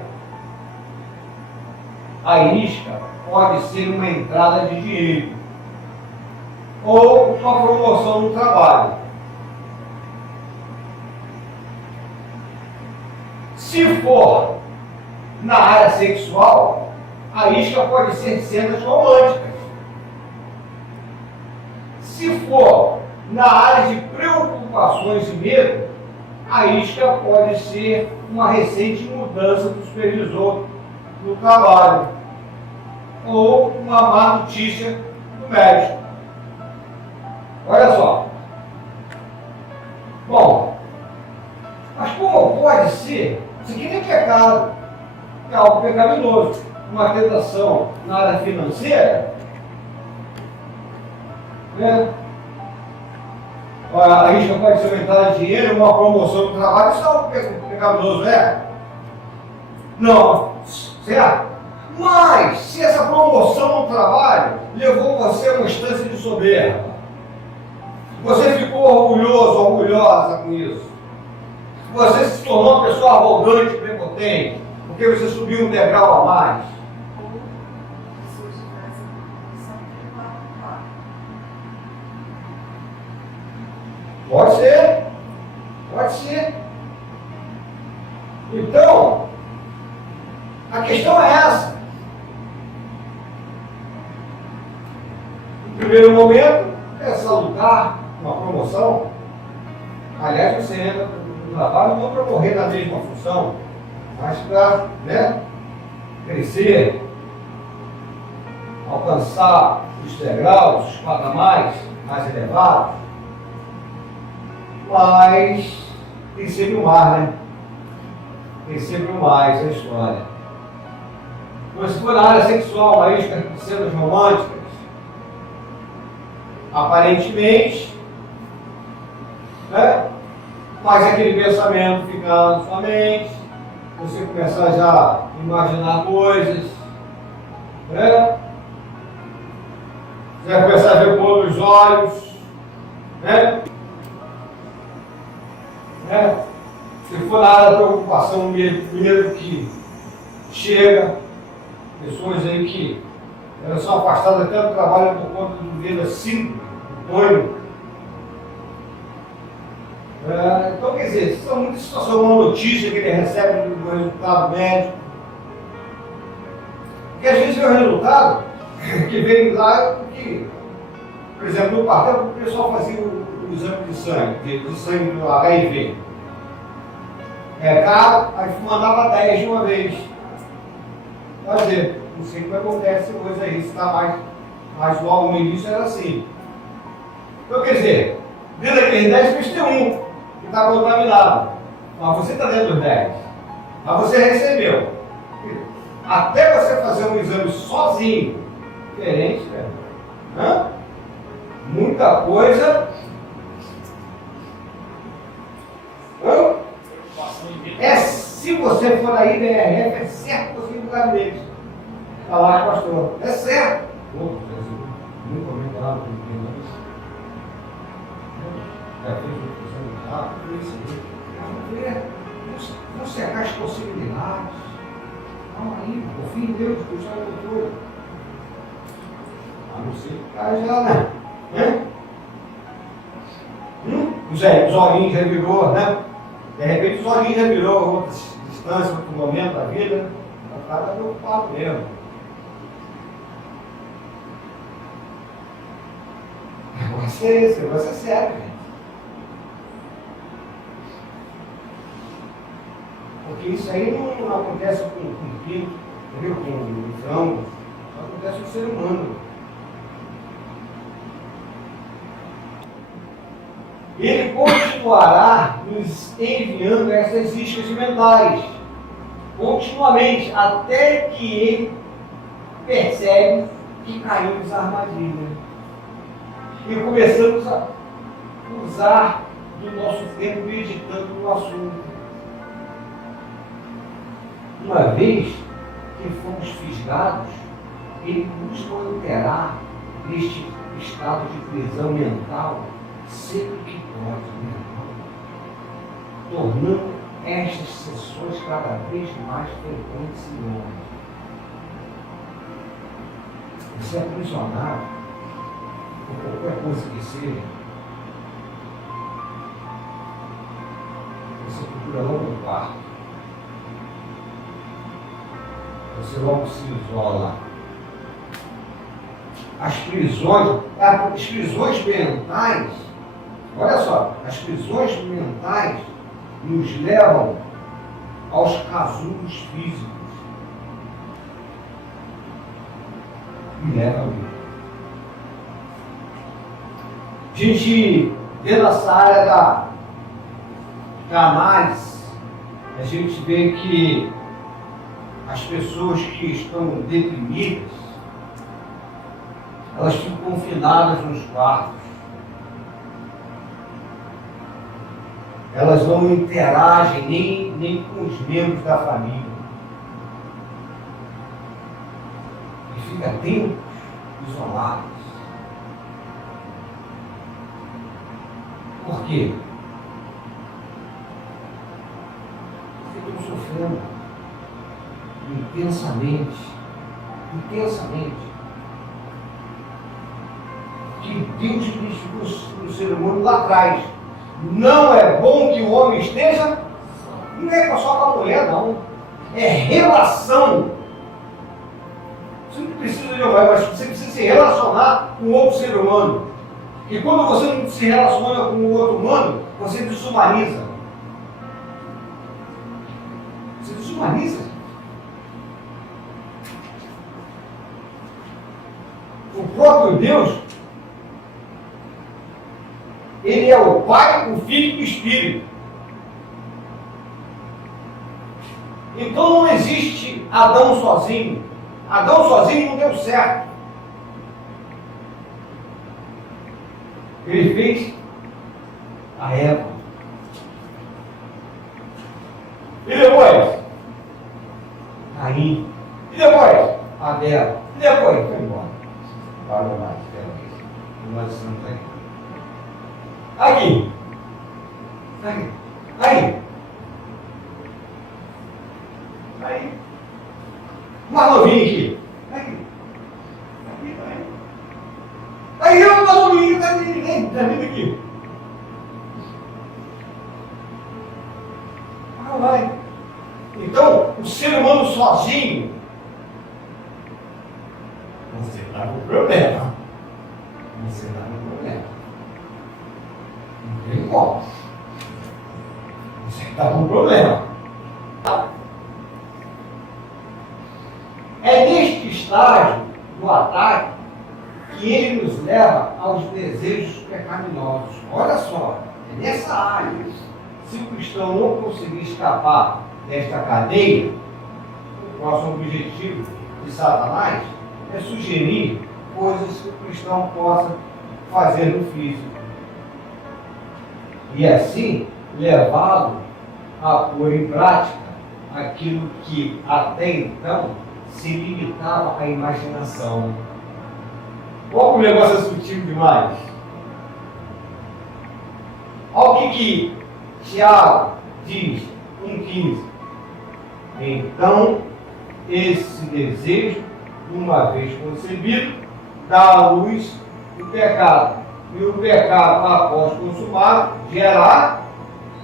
a isca pode ser uma entrada de dinheiro ou uma promoção no trabalho. Se for na área sexual, a isca pode ser cenas românticas. Se for na área de preocupações e medo, a isca pode ser uma recente mudança do supervisor no trabalho ou uma má notícia do médico. Olha só. Bom, mas como pode ser? Isso aqui nem é pecado, é algo pecaminoso. Uma tentação na área financeira, né? A isca pode ser uma entrada de dinheiro, uma promoção no trabalho, isso é algo pecaminoso, é? Não, certo? Mas, se essa promoção no trabalho levou você a uma instância de soberba, você ficou orgulhoso, orgulhosa com isso, você se tornou uma pessoa arrogante, prepotente, porque você subiu um degrau a mais. Pode ser, pode ser. Então, a questão é essa. No primeiro momento, é salutar uma promoção. Aliás, você entra no trabalho não para morrer na mesma função, mas para, né, crescer, alcançar os degraus, os patamares mais elevados. Mas tem sempre o mar, né? Tem sempre o mais na história. Mas se for na área sexual, uma isca de cenas românticas, aparentemente, né? Faz aquele pensamento ficar na sua mente, você começar já a imaginar coisas, né? Você vai começar a ver com outros olhos, né? Se for na área da preocupação, o medo que chega, pessoas aí que elas são afastadas até do trabalho por conta do medo assim, doido. Então, quer dizer, isso é muita situação, uma notícia que ele recebe do resultado médico. Porque às vezes é o resultado que vem lá, que, por exemplo, no quartel, o pessoal fazia o exame de sangue do HIV. É caro, aí mandava 10 de uma vez. Fazer. Não sei como acontece hoje aí, se está mais logo no início era assim. Então, quer dizer, dentro daqueles 10 fez ter um que está contaminado. Mas você está dentro dos 10. Mas você recebeu. Até você fazer um exame sozinho, diferente, né? Muita coisa você for aí, BRF, é certo que você tem lugar deles. Está lá, pastor. É certo. Outro, nunca me falaram com ninguém, não. Já fez uma discussão de carro, tudo isso aí. Vão cercar as possibilidades. Calma aí, confia em Deus, Deus está no controle. A não ser que o cara já, né? Os olhinhos já virou, né? De repente os olhinhos já virou outra distância, outro momento da vida. O cara está preocupado mesmo. Negócio é esse, negócio é sério, gente. Porque isso aí não acontece com o pinto, entendeu? Com o frango, só acontece com o ser humano. Ele continuará nos enviando essas iscas mentais, continuamente, até que ele percebe que caímos na armadilha. E começamos a usar do nosso tempo meditando no assunto. Uma vez que fomos fisgados, ele nos manterá neste estado de prisão mental sempre que pode, tornando estas sessões cada vez mais frequentes e longas. Você é aprisionado por qualquer coisa que seja. Você procura logo um quarto. Você logo se isola. As prisões mentais, olha só, as prisões mentais nos levam aos casulos físicos. E levam mesmo. A gente vê nessa área da análise, a gente vê que as pessoas que estão deprimidas, elas ficam confinadas nos quartos. Elas não interagem nem com os membros da família. E fica tempos isolados. Por quê? Porque estão sofrendo intensamente. Que Deus disse para o ser humano lá atrás: não é bom que o homem esteja, não é só com a mulher, não. É relação. Você não precisa de homem, mas você precisa se relacionar com outro ser humano. E quando você não se relaciona com o outro humano, você desumaniza. Você desumaniza. O próprio Deus, Ele é o Pai, o Filho e o Espírito. Então não existe Adão sozinho. Adão sozinho não deu certo. Ele fez a Eva. E depois? Caim. E depois? Abel. E depois? Foi embora. Parou mais. Nós estamos aqui. Aí. Mais novinho aqui. Aí eu, mais novinho, tá vindo aqui. Vai. Então, o ser humano sozinho, você está com problema. Você está com problema. Não tem como. Você está com problema. É neste estágio do ataque que ele nos leva aos desejos pecaminosos. Olha só, é nessa área. Se o cristão não conseguir escapar desta cadeia, o próximo objetivo de Satanás é sugerir coisas que o cristão possa fazer no físico. E assim levá-lo a pôr em prática aquilo que até então se limitava à imaginação. Olha o negócio é sutil demais. Olha o que Tiago diz, 1,15. Então, esse desejo, uma vez concebido, dá à luz o pecado. E o pecado, após consumado, gera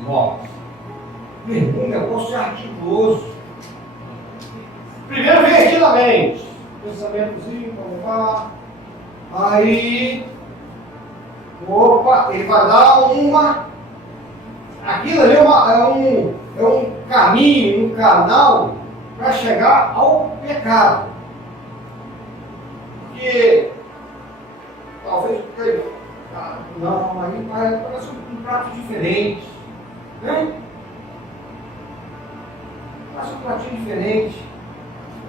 morte. Meu irmão, negócio ardiloso. Primeiro vem aqui na mente. Pensamentozinho, vamos. Aí, opa, ele vai dar uma. Aquilo ali é um caminho, um canal para chegar ao pecado. Porque talvez não, aí parece um prato diferente. Né? Parece um pratinho diferente.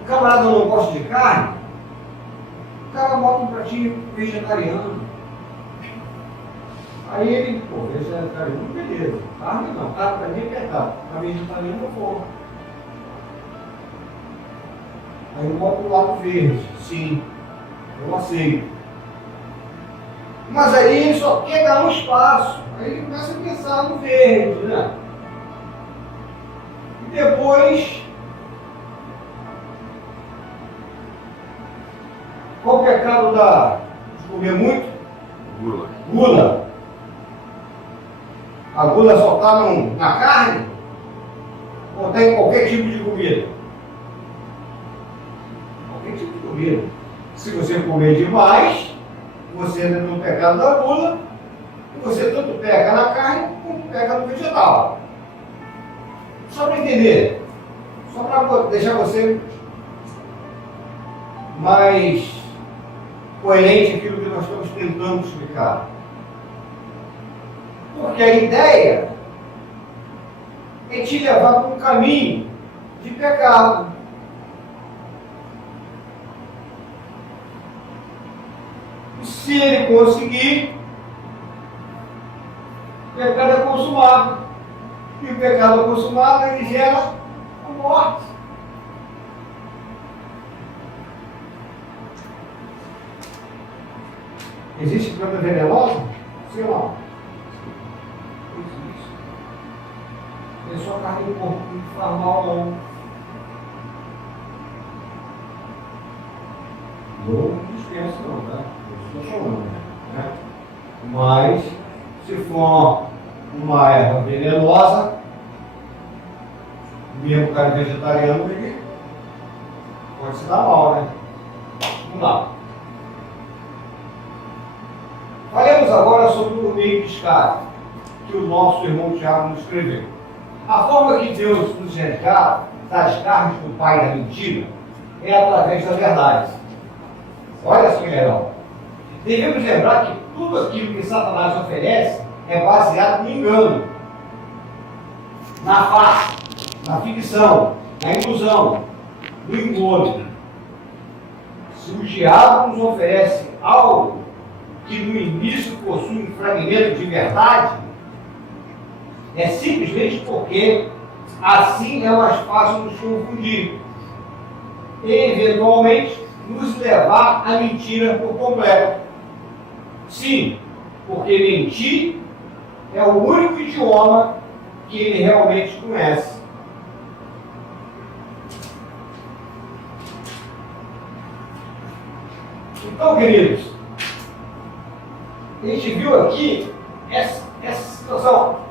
O camarada não gosta de carne, o cara bota um pratinho vegetariano. Aí ele, vegetariano, beleza. Carne não, carne para mim é pecado. Para vegetariano eu vou. Aí eu boto o lado verde, sim, eu aceito. Mas aí ele só quer dar um espaço. Aí ele começa a pensar no verde, né? E depois, qual o pecado de comer muito? Gula. A gula só está na carne? Ou tem em qualquer tipo de comida? Qualquer tipo de comida. Se você comer demais, você entra no pecado da gula, e você tanto peca na carne, quanto peca no vegetal. Só para entender. Só para deixar você mais coerente com aquilo que nós estamos tentando explicar. Porque a ideia é te levar para um caminho de pecado. E se ele conseguir, o pecado é consumado. E o pecado consumado, ele gera a morte. Existe planta venenosa? Sim ou não? Existe. É só carne de porco que faz mal, não. Não dispensa, não, tá? Eu estou falando, né? Mas, se for uma erva venenosa, mesmo cara vegetariano, ele pode se dar mal, né? Não dá. Falemos agora sobre o meio de escape, que o nosso irmão Tiago nos escreveu. A forma que Deus nos resgata das carnes do pai da mentira é através da verdade. Olha só que legal. Devemos lembrar que tudo aquilo que Satanás oferece é baseado no engano, na farsa, na ficção, na ilusão, no engodo. Se o diabo nos oferece algo que no início possui um fragmento de verdade, é simplesmente porque assim é mais fácil nos confundir e, eventualmente, nos levar à mentira por completo. Sim, porque mentir é o único idioma que ele realmente conhece. Então, queridos, a gente viu aqui essa situação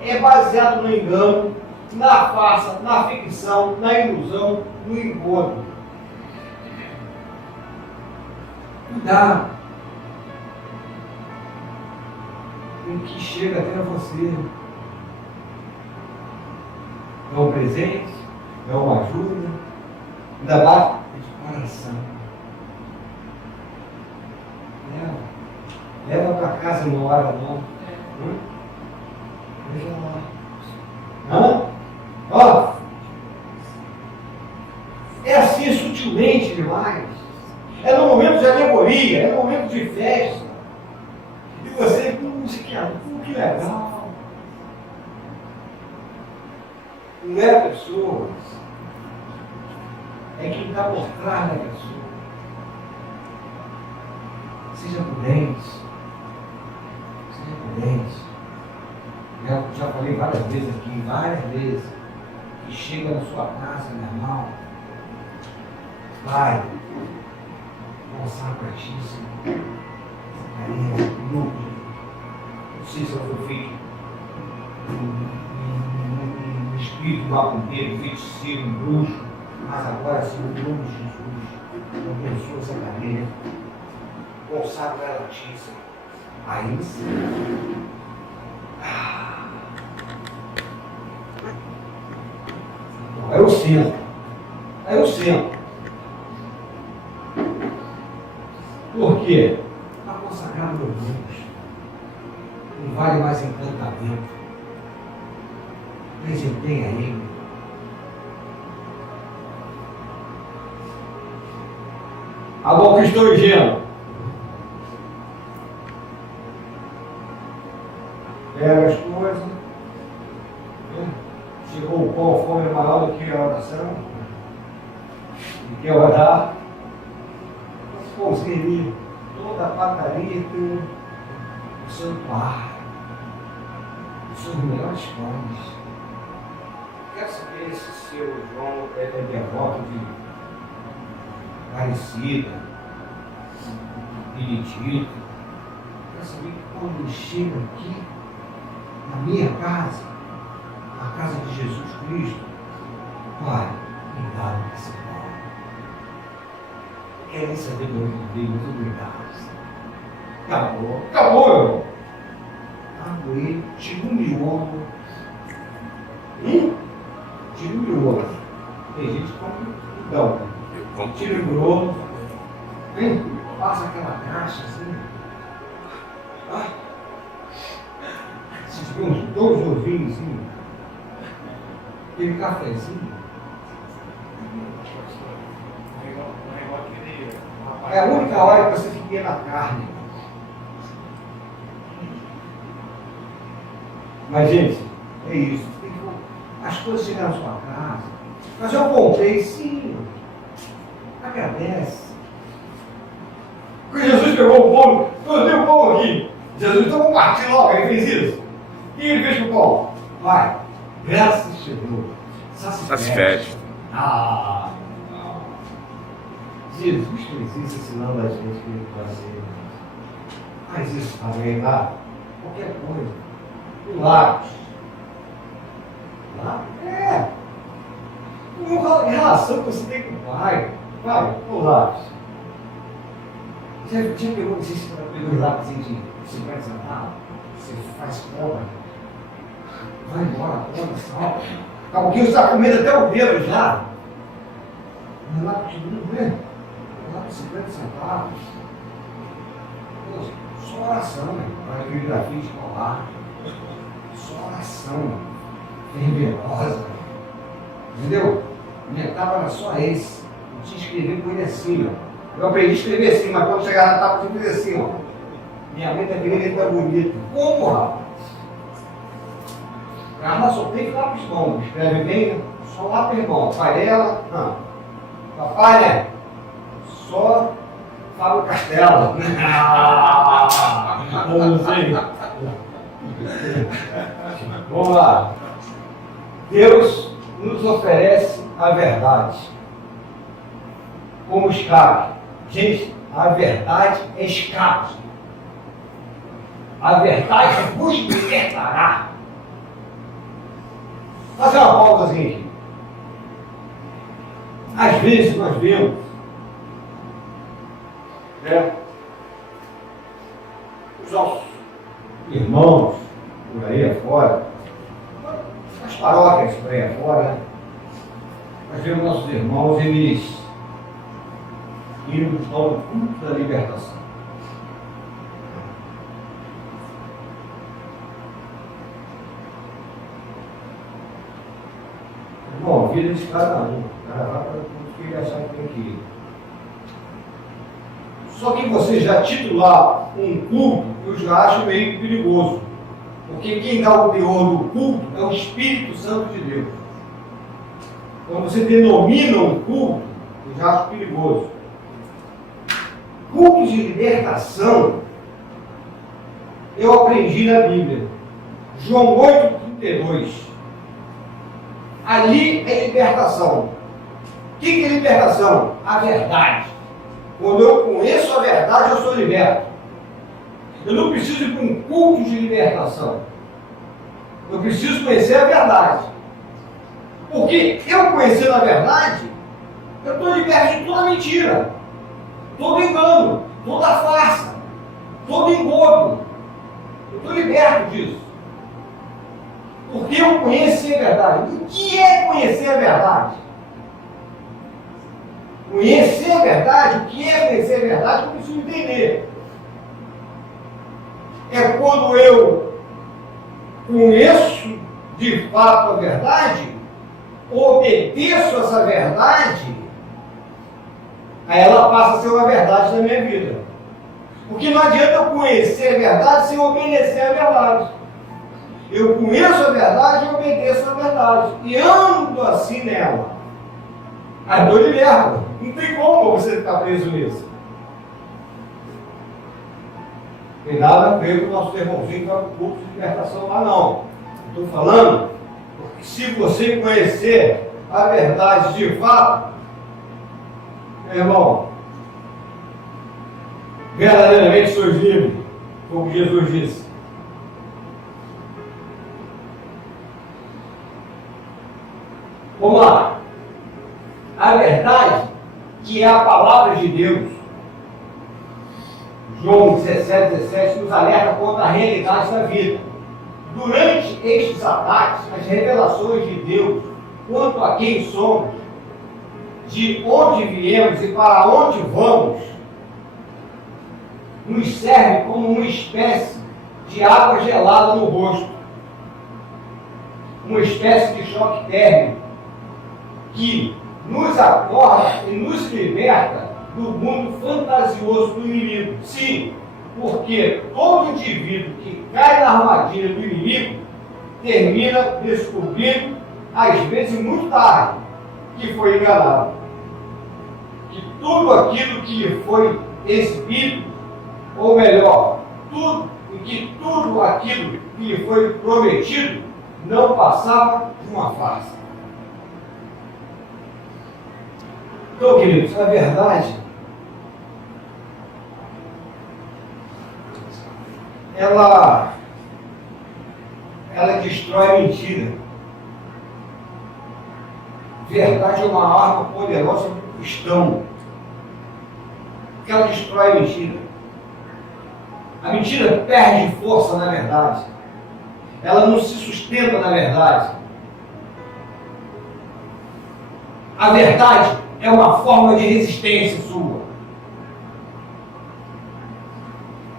é baseada no engano, na farsa, na ficção, na ilusão, no engodo. Cuidado com o que chega até você. É um presente, é uma ajuda, ainda bate de coração. Leva para casa uma hora não. Deixa lá. Ó. É assim sutilmente demais. É no momento de alegoria, é no momento de festa. E você, que legal. Não é a pessoa, é quem está por trás da pessoa. Seja prudente. Seja prudente. Já falei várias vezes aqui, que chega na sua casa, meu irmão, Pai, consagra a Ti, Senhor. Carinha, não sei se eu fui feito um espírito macumbeiro, um feiticeiro, um bruxo, mas agora, Senhor, em nome de Jesus, abençoa essa carinha, consagra ela a Ti, Senhor. Aí sim. Aí eu sento. Por quê? Está consagrado meu Deus. Não vale mais encantamento. Apresentei a Ele. Agora o que estou dizendo? Pega as coisas. Chegou o pão, a fome é maior do que a oração. E quer orar. O pãozinho, toda a padaria, o santuário. Os seus melhores pães. Quero saber se seu João é devoto de Aparecida, Benedito. Quero saber que quando ele chega aqui, na minha casa, a casa de Jesus Cristo, Pai, obrigado por esse pão. Quero saber do nome de Deus, muito obrigado. Acabou, meu irmão. Abre, tira um miolo. Tira um miolo. Tem gente que come não. Tira o miolo. Passa aquela caixa assim. Se tiver uns 2 ovinhos assim. Aquele cafezinho. É a única hora que você fica na carne. Mas, gente, é isso. As coisas chegaram na sua casa. Mas eu comprei, sim. Agradece. Porque Jesus pegou o pão, eu dei o pão aqui. Jesus, então vamos partir logo. Ele fez isso. E ele fez com o pão. Vai. Graças chegou. Satisfeito. Ah, não. Jesus fez isso ensinando a gente que ele fazer. Faz isso também, tá? Qualquer coisa. O lápis. Lápis? É. Uma relação que você tem com o pai. Pai, o lápis. Já pegou, não sei se você pegou os lápis de 50 centavos? Você faz compra. Vai embora, compra, salva. Daqui a pouquinho você está comendo até o dedo já. Mas lá para lá para 50 centavos. Pô, só oração, né? Para bibliografia escolar. Só oração. Fervorosa. Entendeu? Minha etapa era só esse. Eu tinha que escrever com ele assim, ó. Eu aprendi a escrever assim, mas quando chegar na etapa eu fiz assim, ó. Minha mãe tá querendo entrar bonito. Como, rapaz? Carla só tem lápis bom, escreve bem, né? Só lápis bom. Aquarela, não. Papai, né? Só Fábio Castelo. Não sei. Vamos lá. Deus nos oferece a verdade como escape. Gente, a verdade é escape. A verdade vos libertará. Fazer uma pausazinha aqui. Às vezes nós vemos, né, os nossos irmãos por aí afora, as paróquias por aí afora, nós vemos nossos irmãos, eles indo ao culto da libertação. Bom, vida de cada um. Cada um para o que ele achar que tem que ir. Só que você já titular um culto, eu já acho meio perigoso. Porque quem dá o teor do culto é o Espírito Santo de Deus. quando você denomina um culto, eu já acho perigoso. Cultos de libertação, eu aprendi na Bíblia. João 8,32. Ali é libertação. O que é libertação? A verdade. Quando eu conheço a verdade, eu sou liberto. Eu não preciso ir para um culto de libertação. Eu preciso conhecer a verdade. Porque eu conhecendo a verdade, eu estou liberto de toda mentira, todo engano, toda farsa, todo engodo. Eu estou liberto disso. Porque eu conheci a verdade. O que é conhecer a verdade? Conhecer a verdade, o que é conhecer a verdade, eu preciso entender. É quando eu conheço de fato a verdade, obedeço a essa verdade, aí ela passa a ser uma verdade na minha vida. Porque não adianta eu conhecer a verdade sem obedecer a verdade. Eu conheço a verdade e obedeço a verdade. E ando assim nela. Aí estou liberto. Não tem como você ficar preso nisso. Tem nada a ver com o nosso irmãozinho que vai para o curso de libertação lá, não. Estou falando porque se você conhecer a verdade de fato, meu irmão, verdadeiramente sois livres, como Jesus disse. Vamos lá. A verdade, que é a palavra de Deus, João 17, nos alerta contra a realidade da vida. Durante estes ataques, as revelações de Deus quanto a quem somos, de onde viemos e para onde vamos, nos serve como uma espécie de água gelada no rosto, uma espécie de choque térmico que nos acorda e nos liberta do mundo fantasioso do inimigo. Sim, porque todo indivíduo que cai na armadilha do inimigo termina descobrindo, às vezes muito tarde, que foi enganado. Que tudo aquilo que lhe foi exibido, ou melhor, tudo aquilo que lhe foi prometido, não passava de uma farsa. Então, queridos, a verdade, ela destrói a mentira. Verdade é uma arma poderosa para o cristão, porque ela destrói a mentira. A mentira perde força na verdade. Ela não se sustenta na verdade. A verdade é uma forma de resistência sua.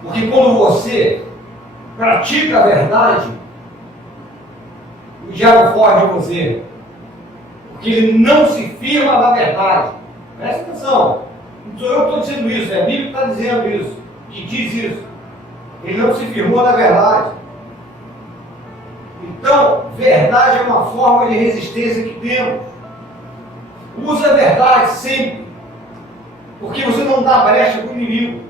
Porque quando você pratica a verdade, o diabo foge de você. Porque ele não se firma na verdade. Presta atenção. Não sou eu que estou dizendo isso, é a Bíblia que está dizendo isso, que diz isso. Ele não se firmou na verdade. Então, verdade é uma forma de resistência que temos. Use a verdade sempre, porque você não dá brecha para o inimigo.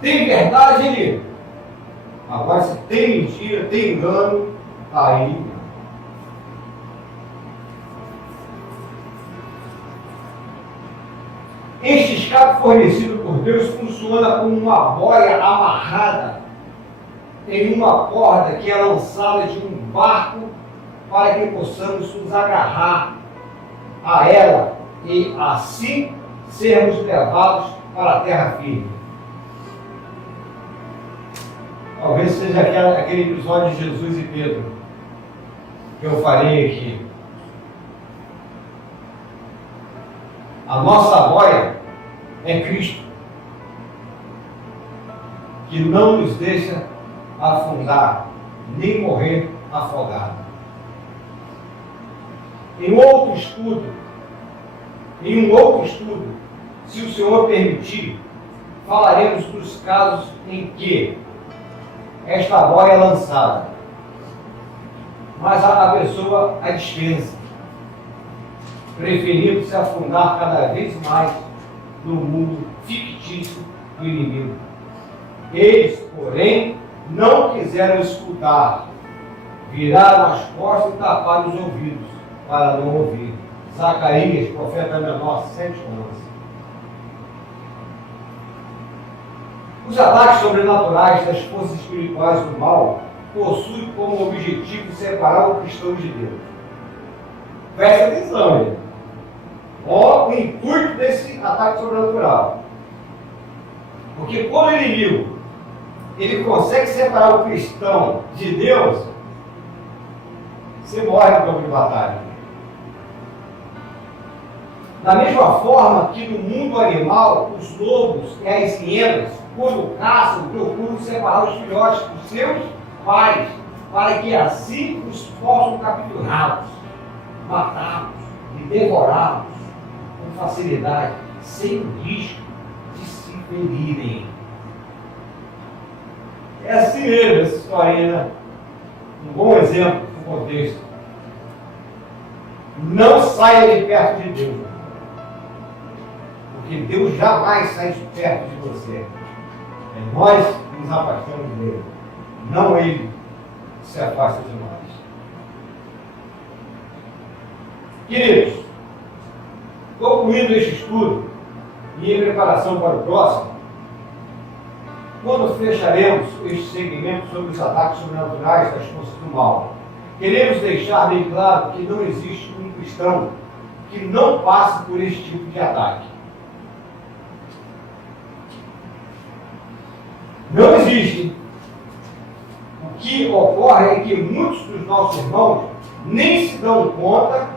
Tem verdade, ele. Agora, se tem mentira, tem engano, aí. Este escape fornecido por Deus funciona como uma boia amarrada em uma corda que é lançada de um barco para que possamos nos agarrar a ela e assim sermos levados para a terra firme. Talvez seja aquele episódio de Jesus e Pedro que eu farei aqui. A nossa boia é Cristo, que não nos deixa afundar, nem morrer afogado. Em um outro estudo, se o Senhor permitir, falaremos dos casos em que esta boia é lançada, mas a pessoa a dispensa, preferindo se afundar cada vez mais no mundo fictício do inimigo. Eles, porém, não quiseram escutar, viraram as costas e taparam os ouvidos para não ouvir. Zacarias, profeta menor, 7:11. Os ataques sobrenaturais das forças espirituais do mal possuem como objetivo separar o cristão de Deus. Presta atenção, gente. Olha o intuito desse ataque sobrenatural. Porque quando o inimigo ele consegue separar o cristão de Deus, você morre no campo de batalha. Da mesma forma que no mundo animal, os lobos e as hienas, quando caçam, procuram separar os filhotes dos seus pais, para que assim os possam capturá-los, matá-los e devorá-los com facilidade, sem o risco de se ferirem. É assim mesmo essa historinha, né? Um bom exemplo do contexto. Não saia de perto de Deus, porque Deus jamais sai de perto de você. É nós que nos afastamos dele, não ele que se afasta de nós. Queridos, concluindo este estudo e em preparação para o próximo, quando fecharemos este segmento sobre os ataques sobrenaturais das forças do mal, queremos deixar bem claro que não existe um cristão que não passe por este tipo de ataque. Não existe. O que ocorre é que muitos dos nossos irmãos nem se dão conta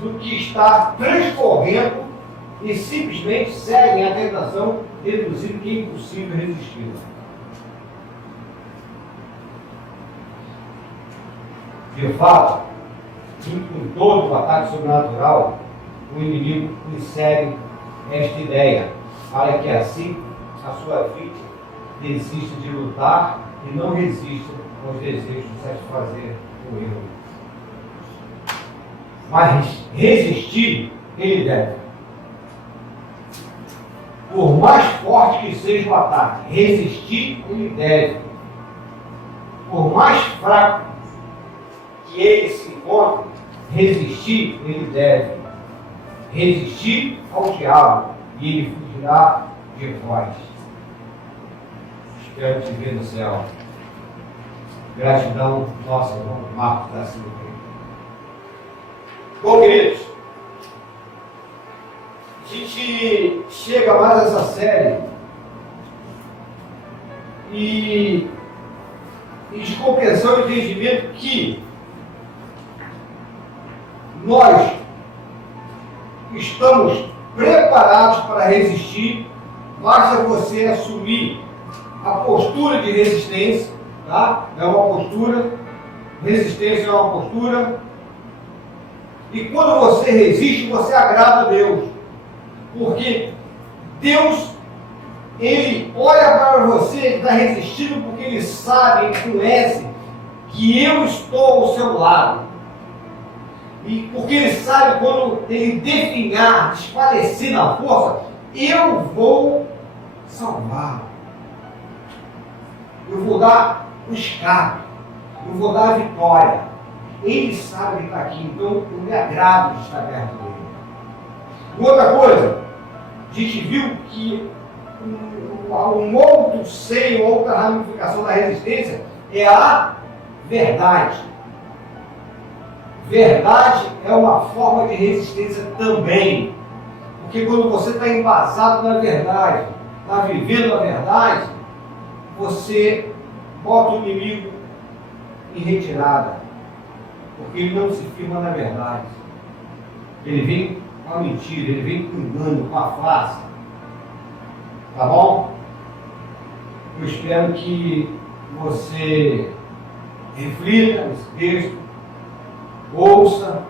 do que está transcorrendo e simplesmente seguem a tentação, deduzindo que é impossível resistir. De fato, junto com todo o ataque sobrenatural, o inimigo insere esta ideia, para que assim a sua vítima desista de lutar e não resista aos desejos de satisfazer o erro. Mas resistir, ele deve. Por mais forte que seja o ataque, resistir, ele deve. Por mais fraco que ele se encontre, resistir, ele deve. Resistir ao diabo e ele fugirá de vós. Espero te ver no céu. Gratidão, nosso irmão Marcos da Silva. Bom, queridos, a gente chega mais a essa série e de compreensão e entendimento que nós estamos preparados para resistir, basta você assumir a postura de resistência, tá? É uma postura, resistência é uma postura, e quando você resiste, você agrada a Deus, porque Deus, Ele olha para você e está resistindo porque Ele sabe, Ele conhece que eu estou ao seu lado. E porque Ele sabe quando Ele definhar, desfalecer na força, eu vou salvá-lo. Eu vou dar o escape. Eu vou dar a vitória. Ele sabe que está aqui, então eu me agrado de estar perto dele. Outra coisa, a gente viu que um outro seio, outra ramificação da resistência é a verdade. Verdade é uma forma de resistência também. Porque quando você está embasado na verdade, está vivendo a verdade, você bota o inimigo em retirada. Porque ele não se firma na verdade. Ele vem com a mentira, ele vem com o engano, com a farsa. Tá bom? Eu espero que você reflita nesse texto, ouça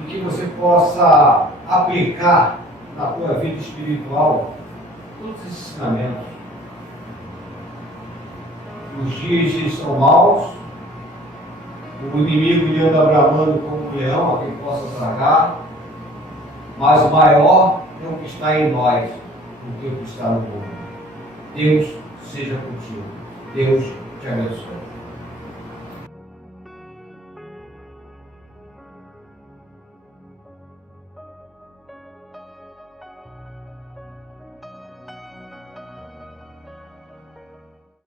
e que você possa aplicar na tua vida espiritual todos esses ensinamentos. Os dias eles são maus O inimigo lhe anda bramando como um leão, a quem possa tragar, mas o maior é o que está em nós do que o que está no mundo. Deus seja contigo. Deus te abençoe.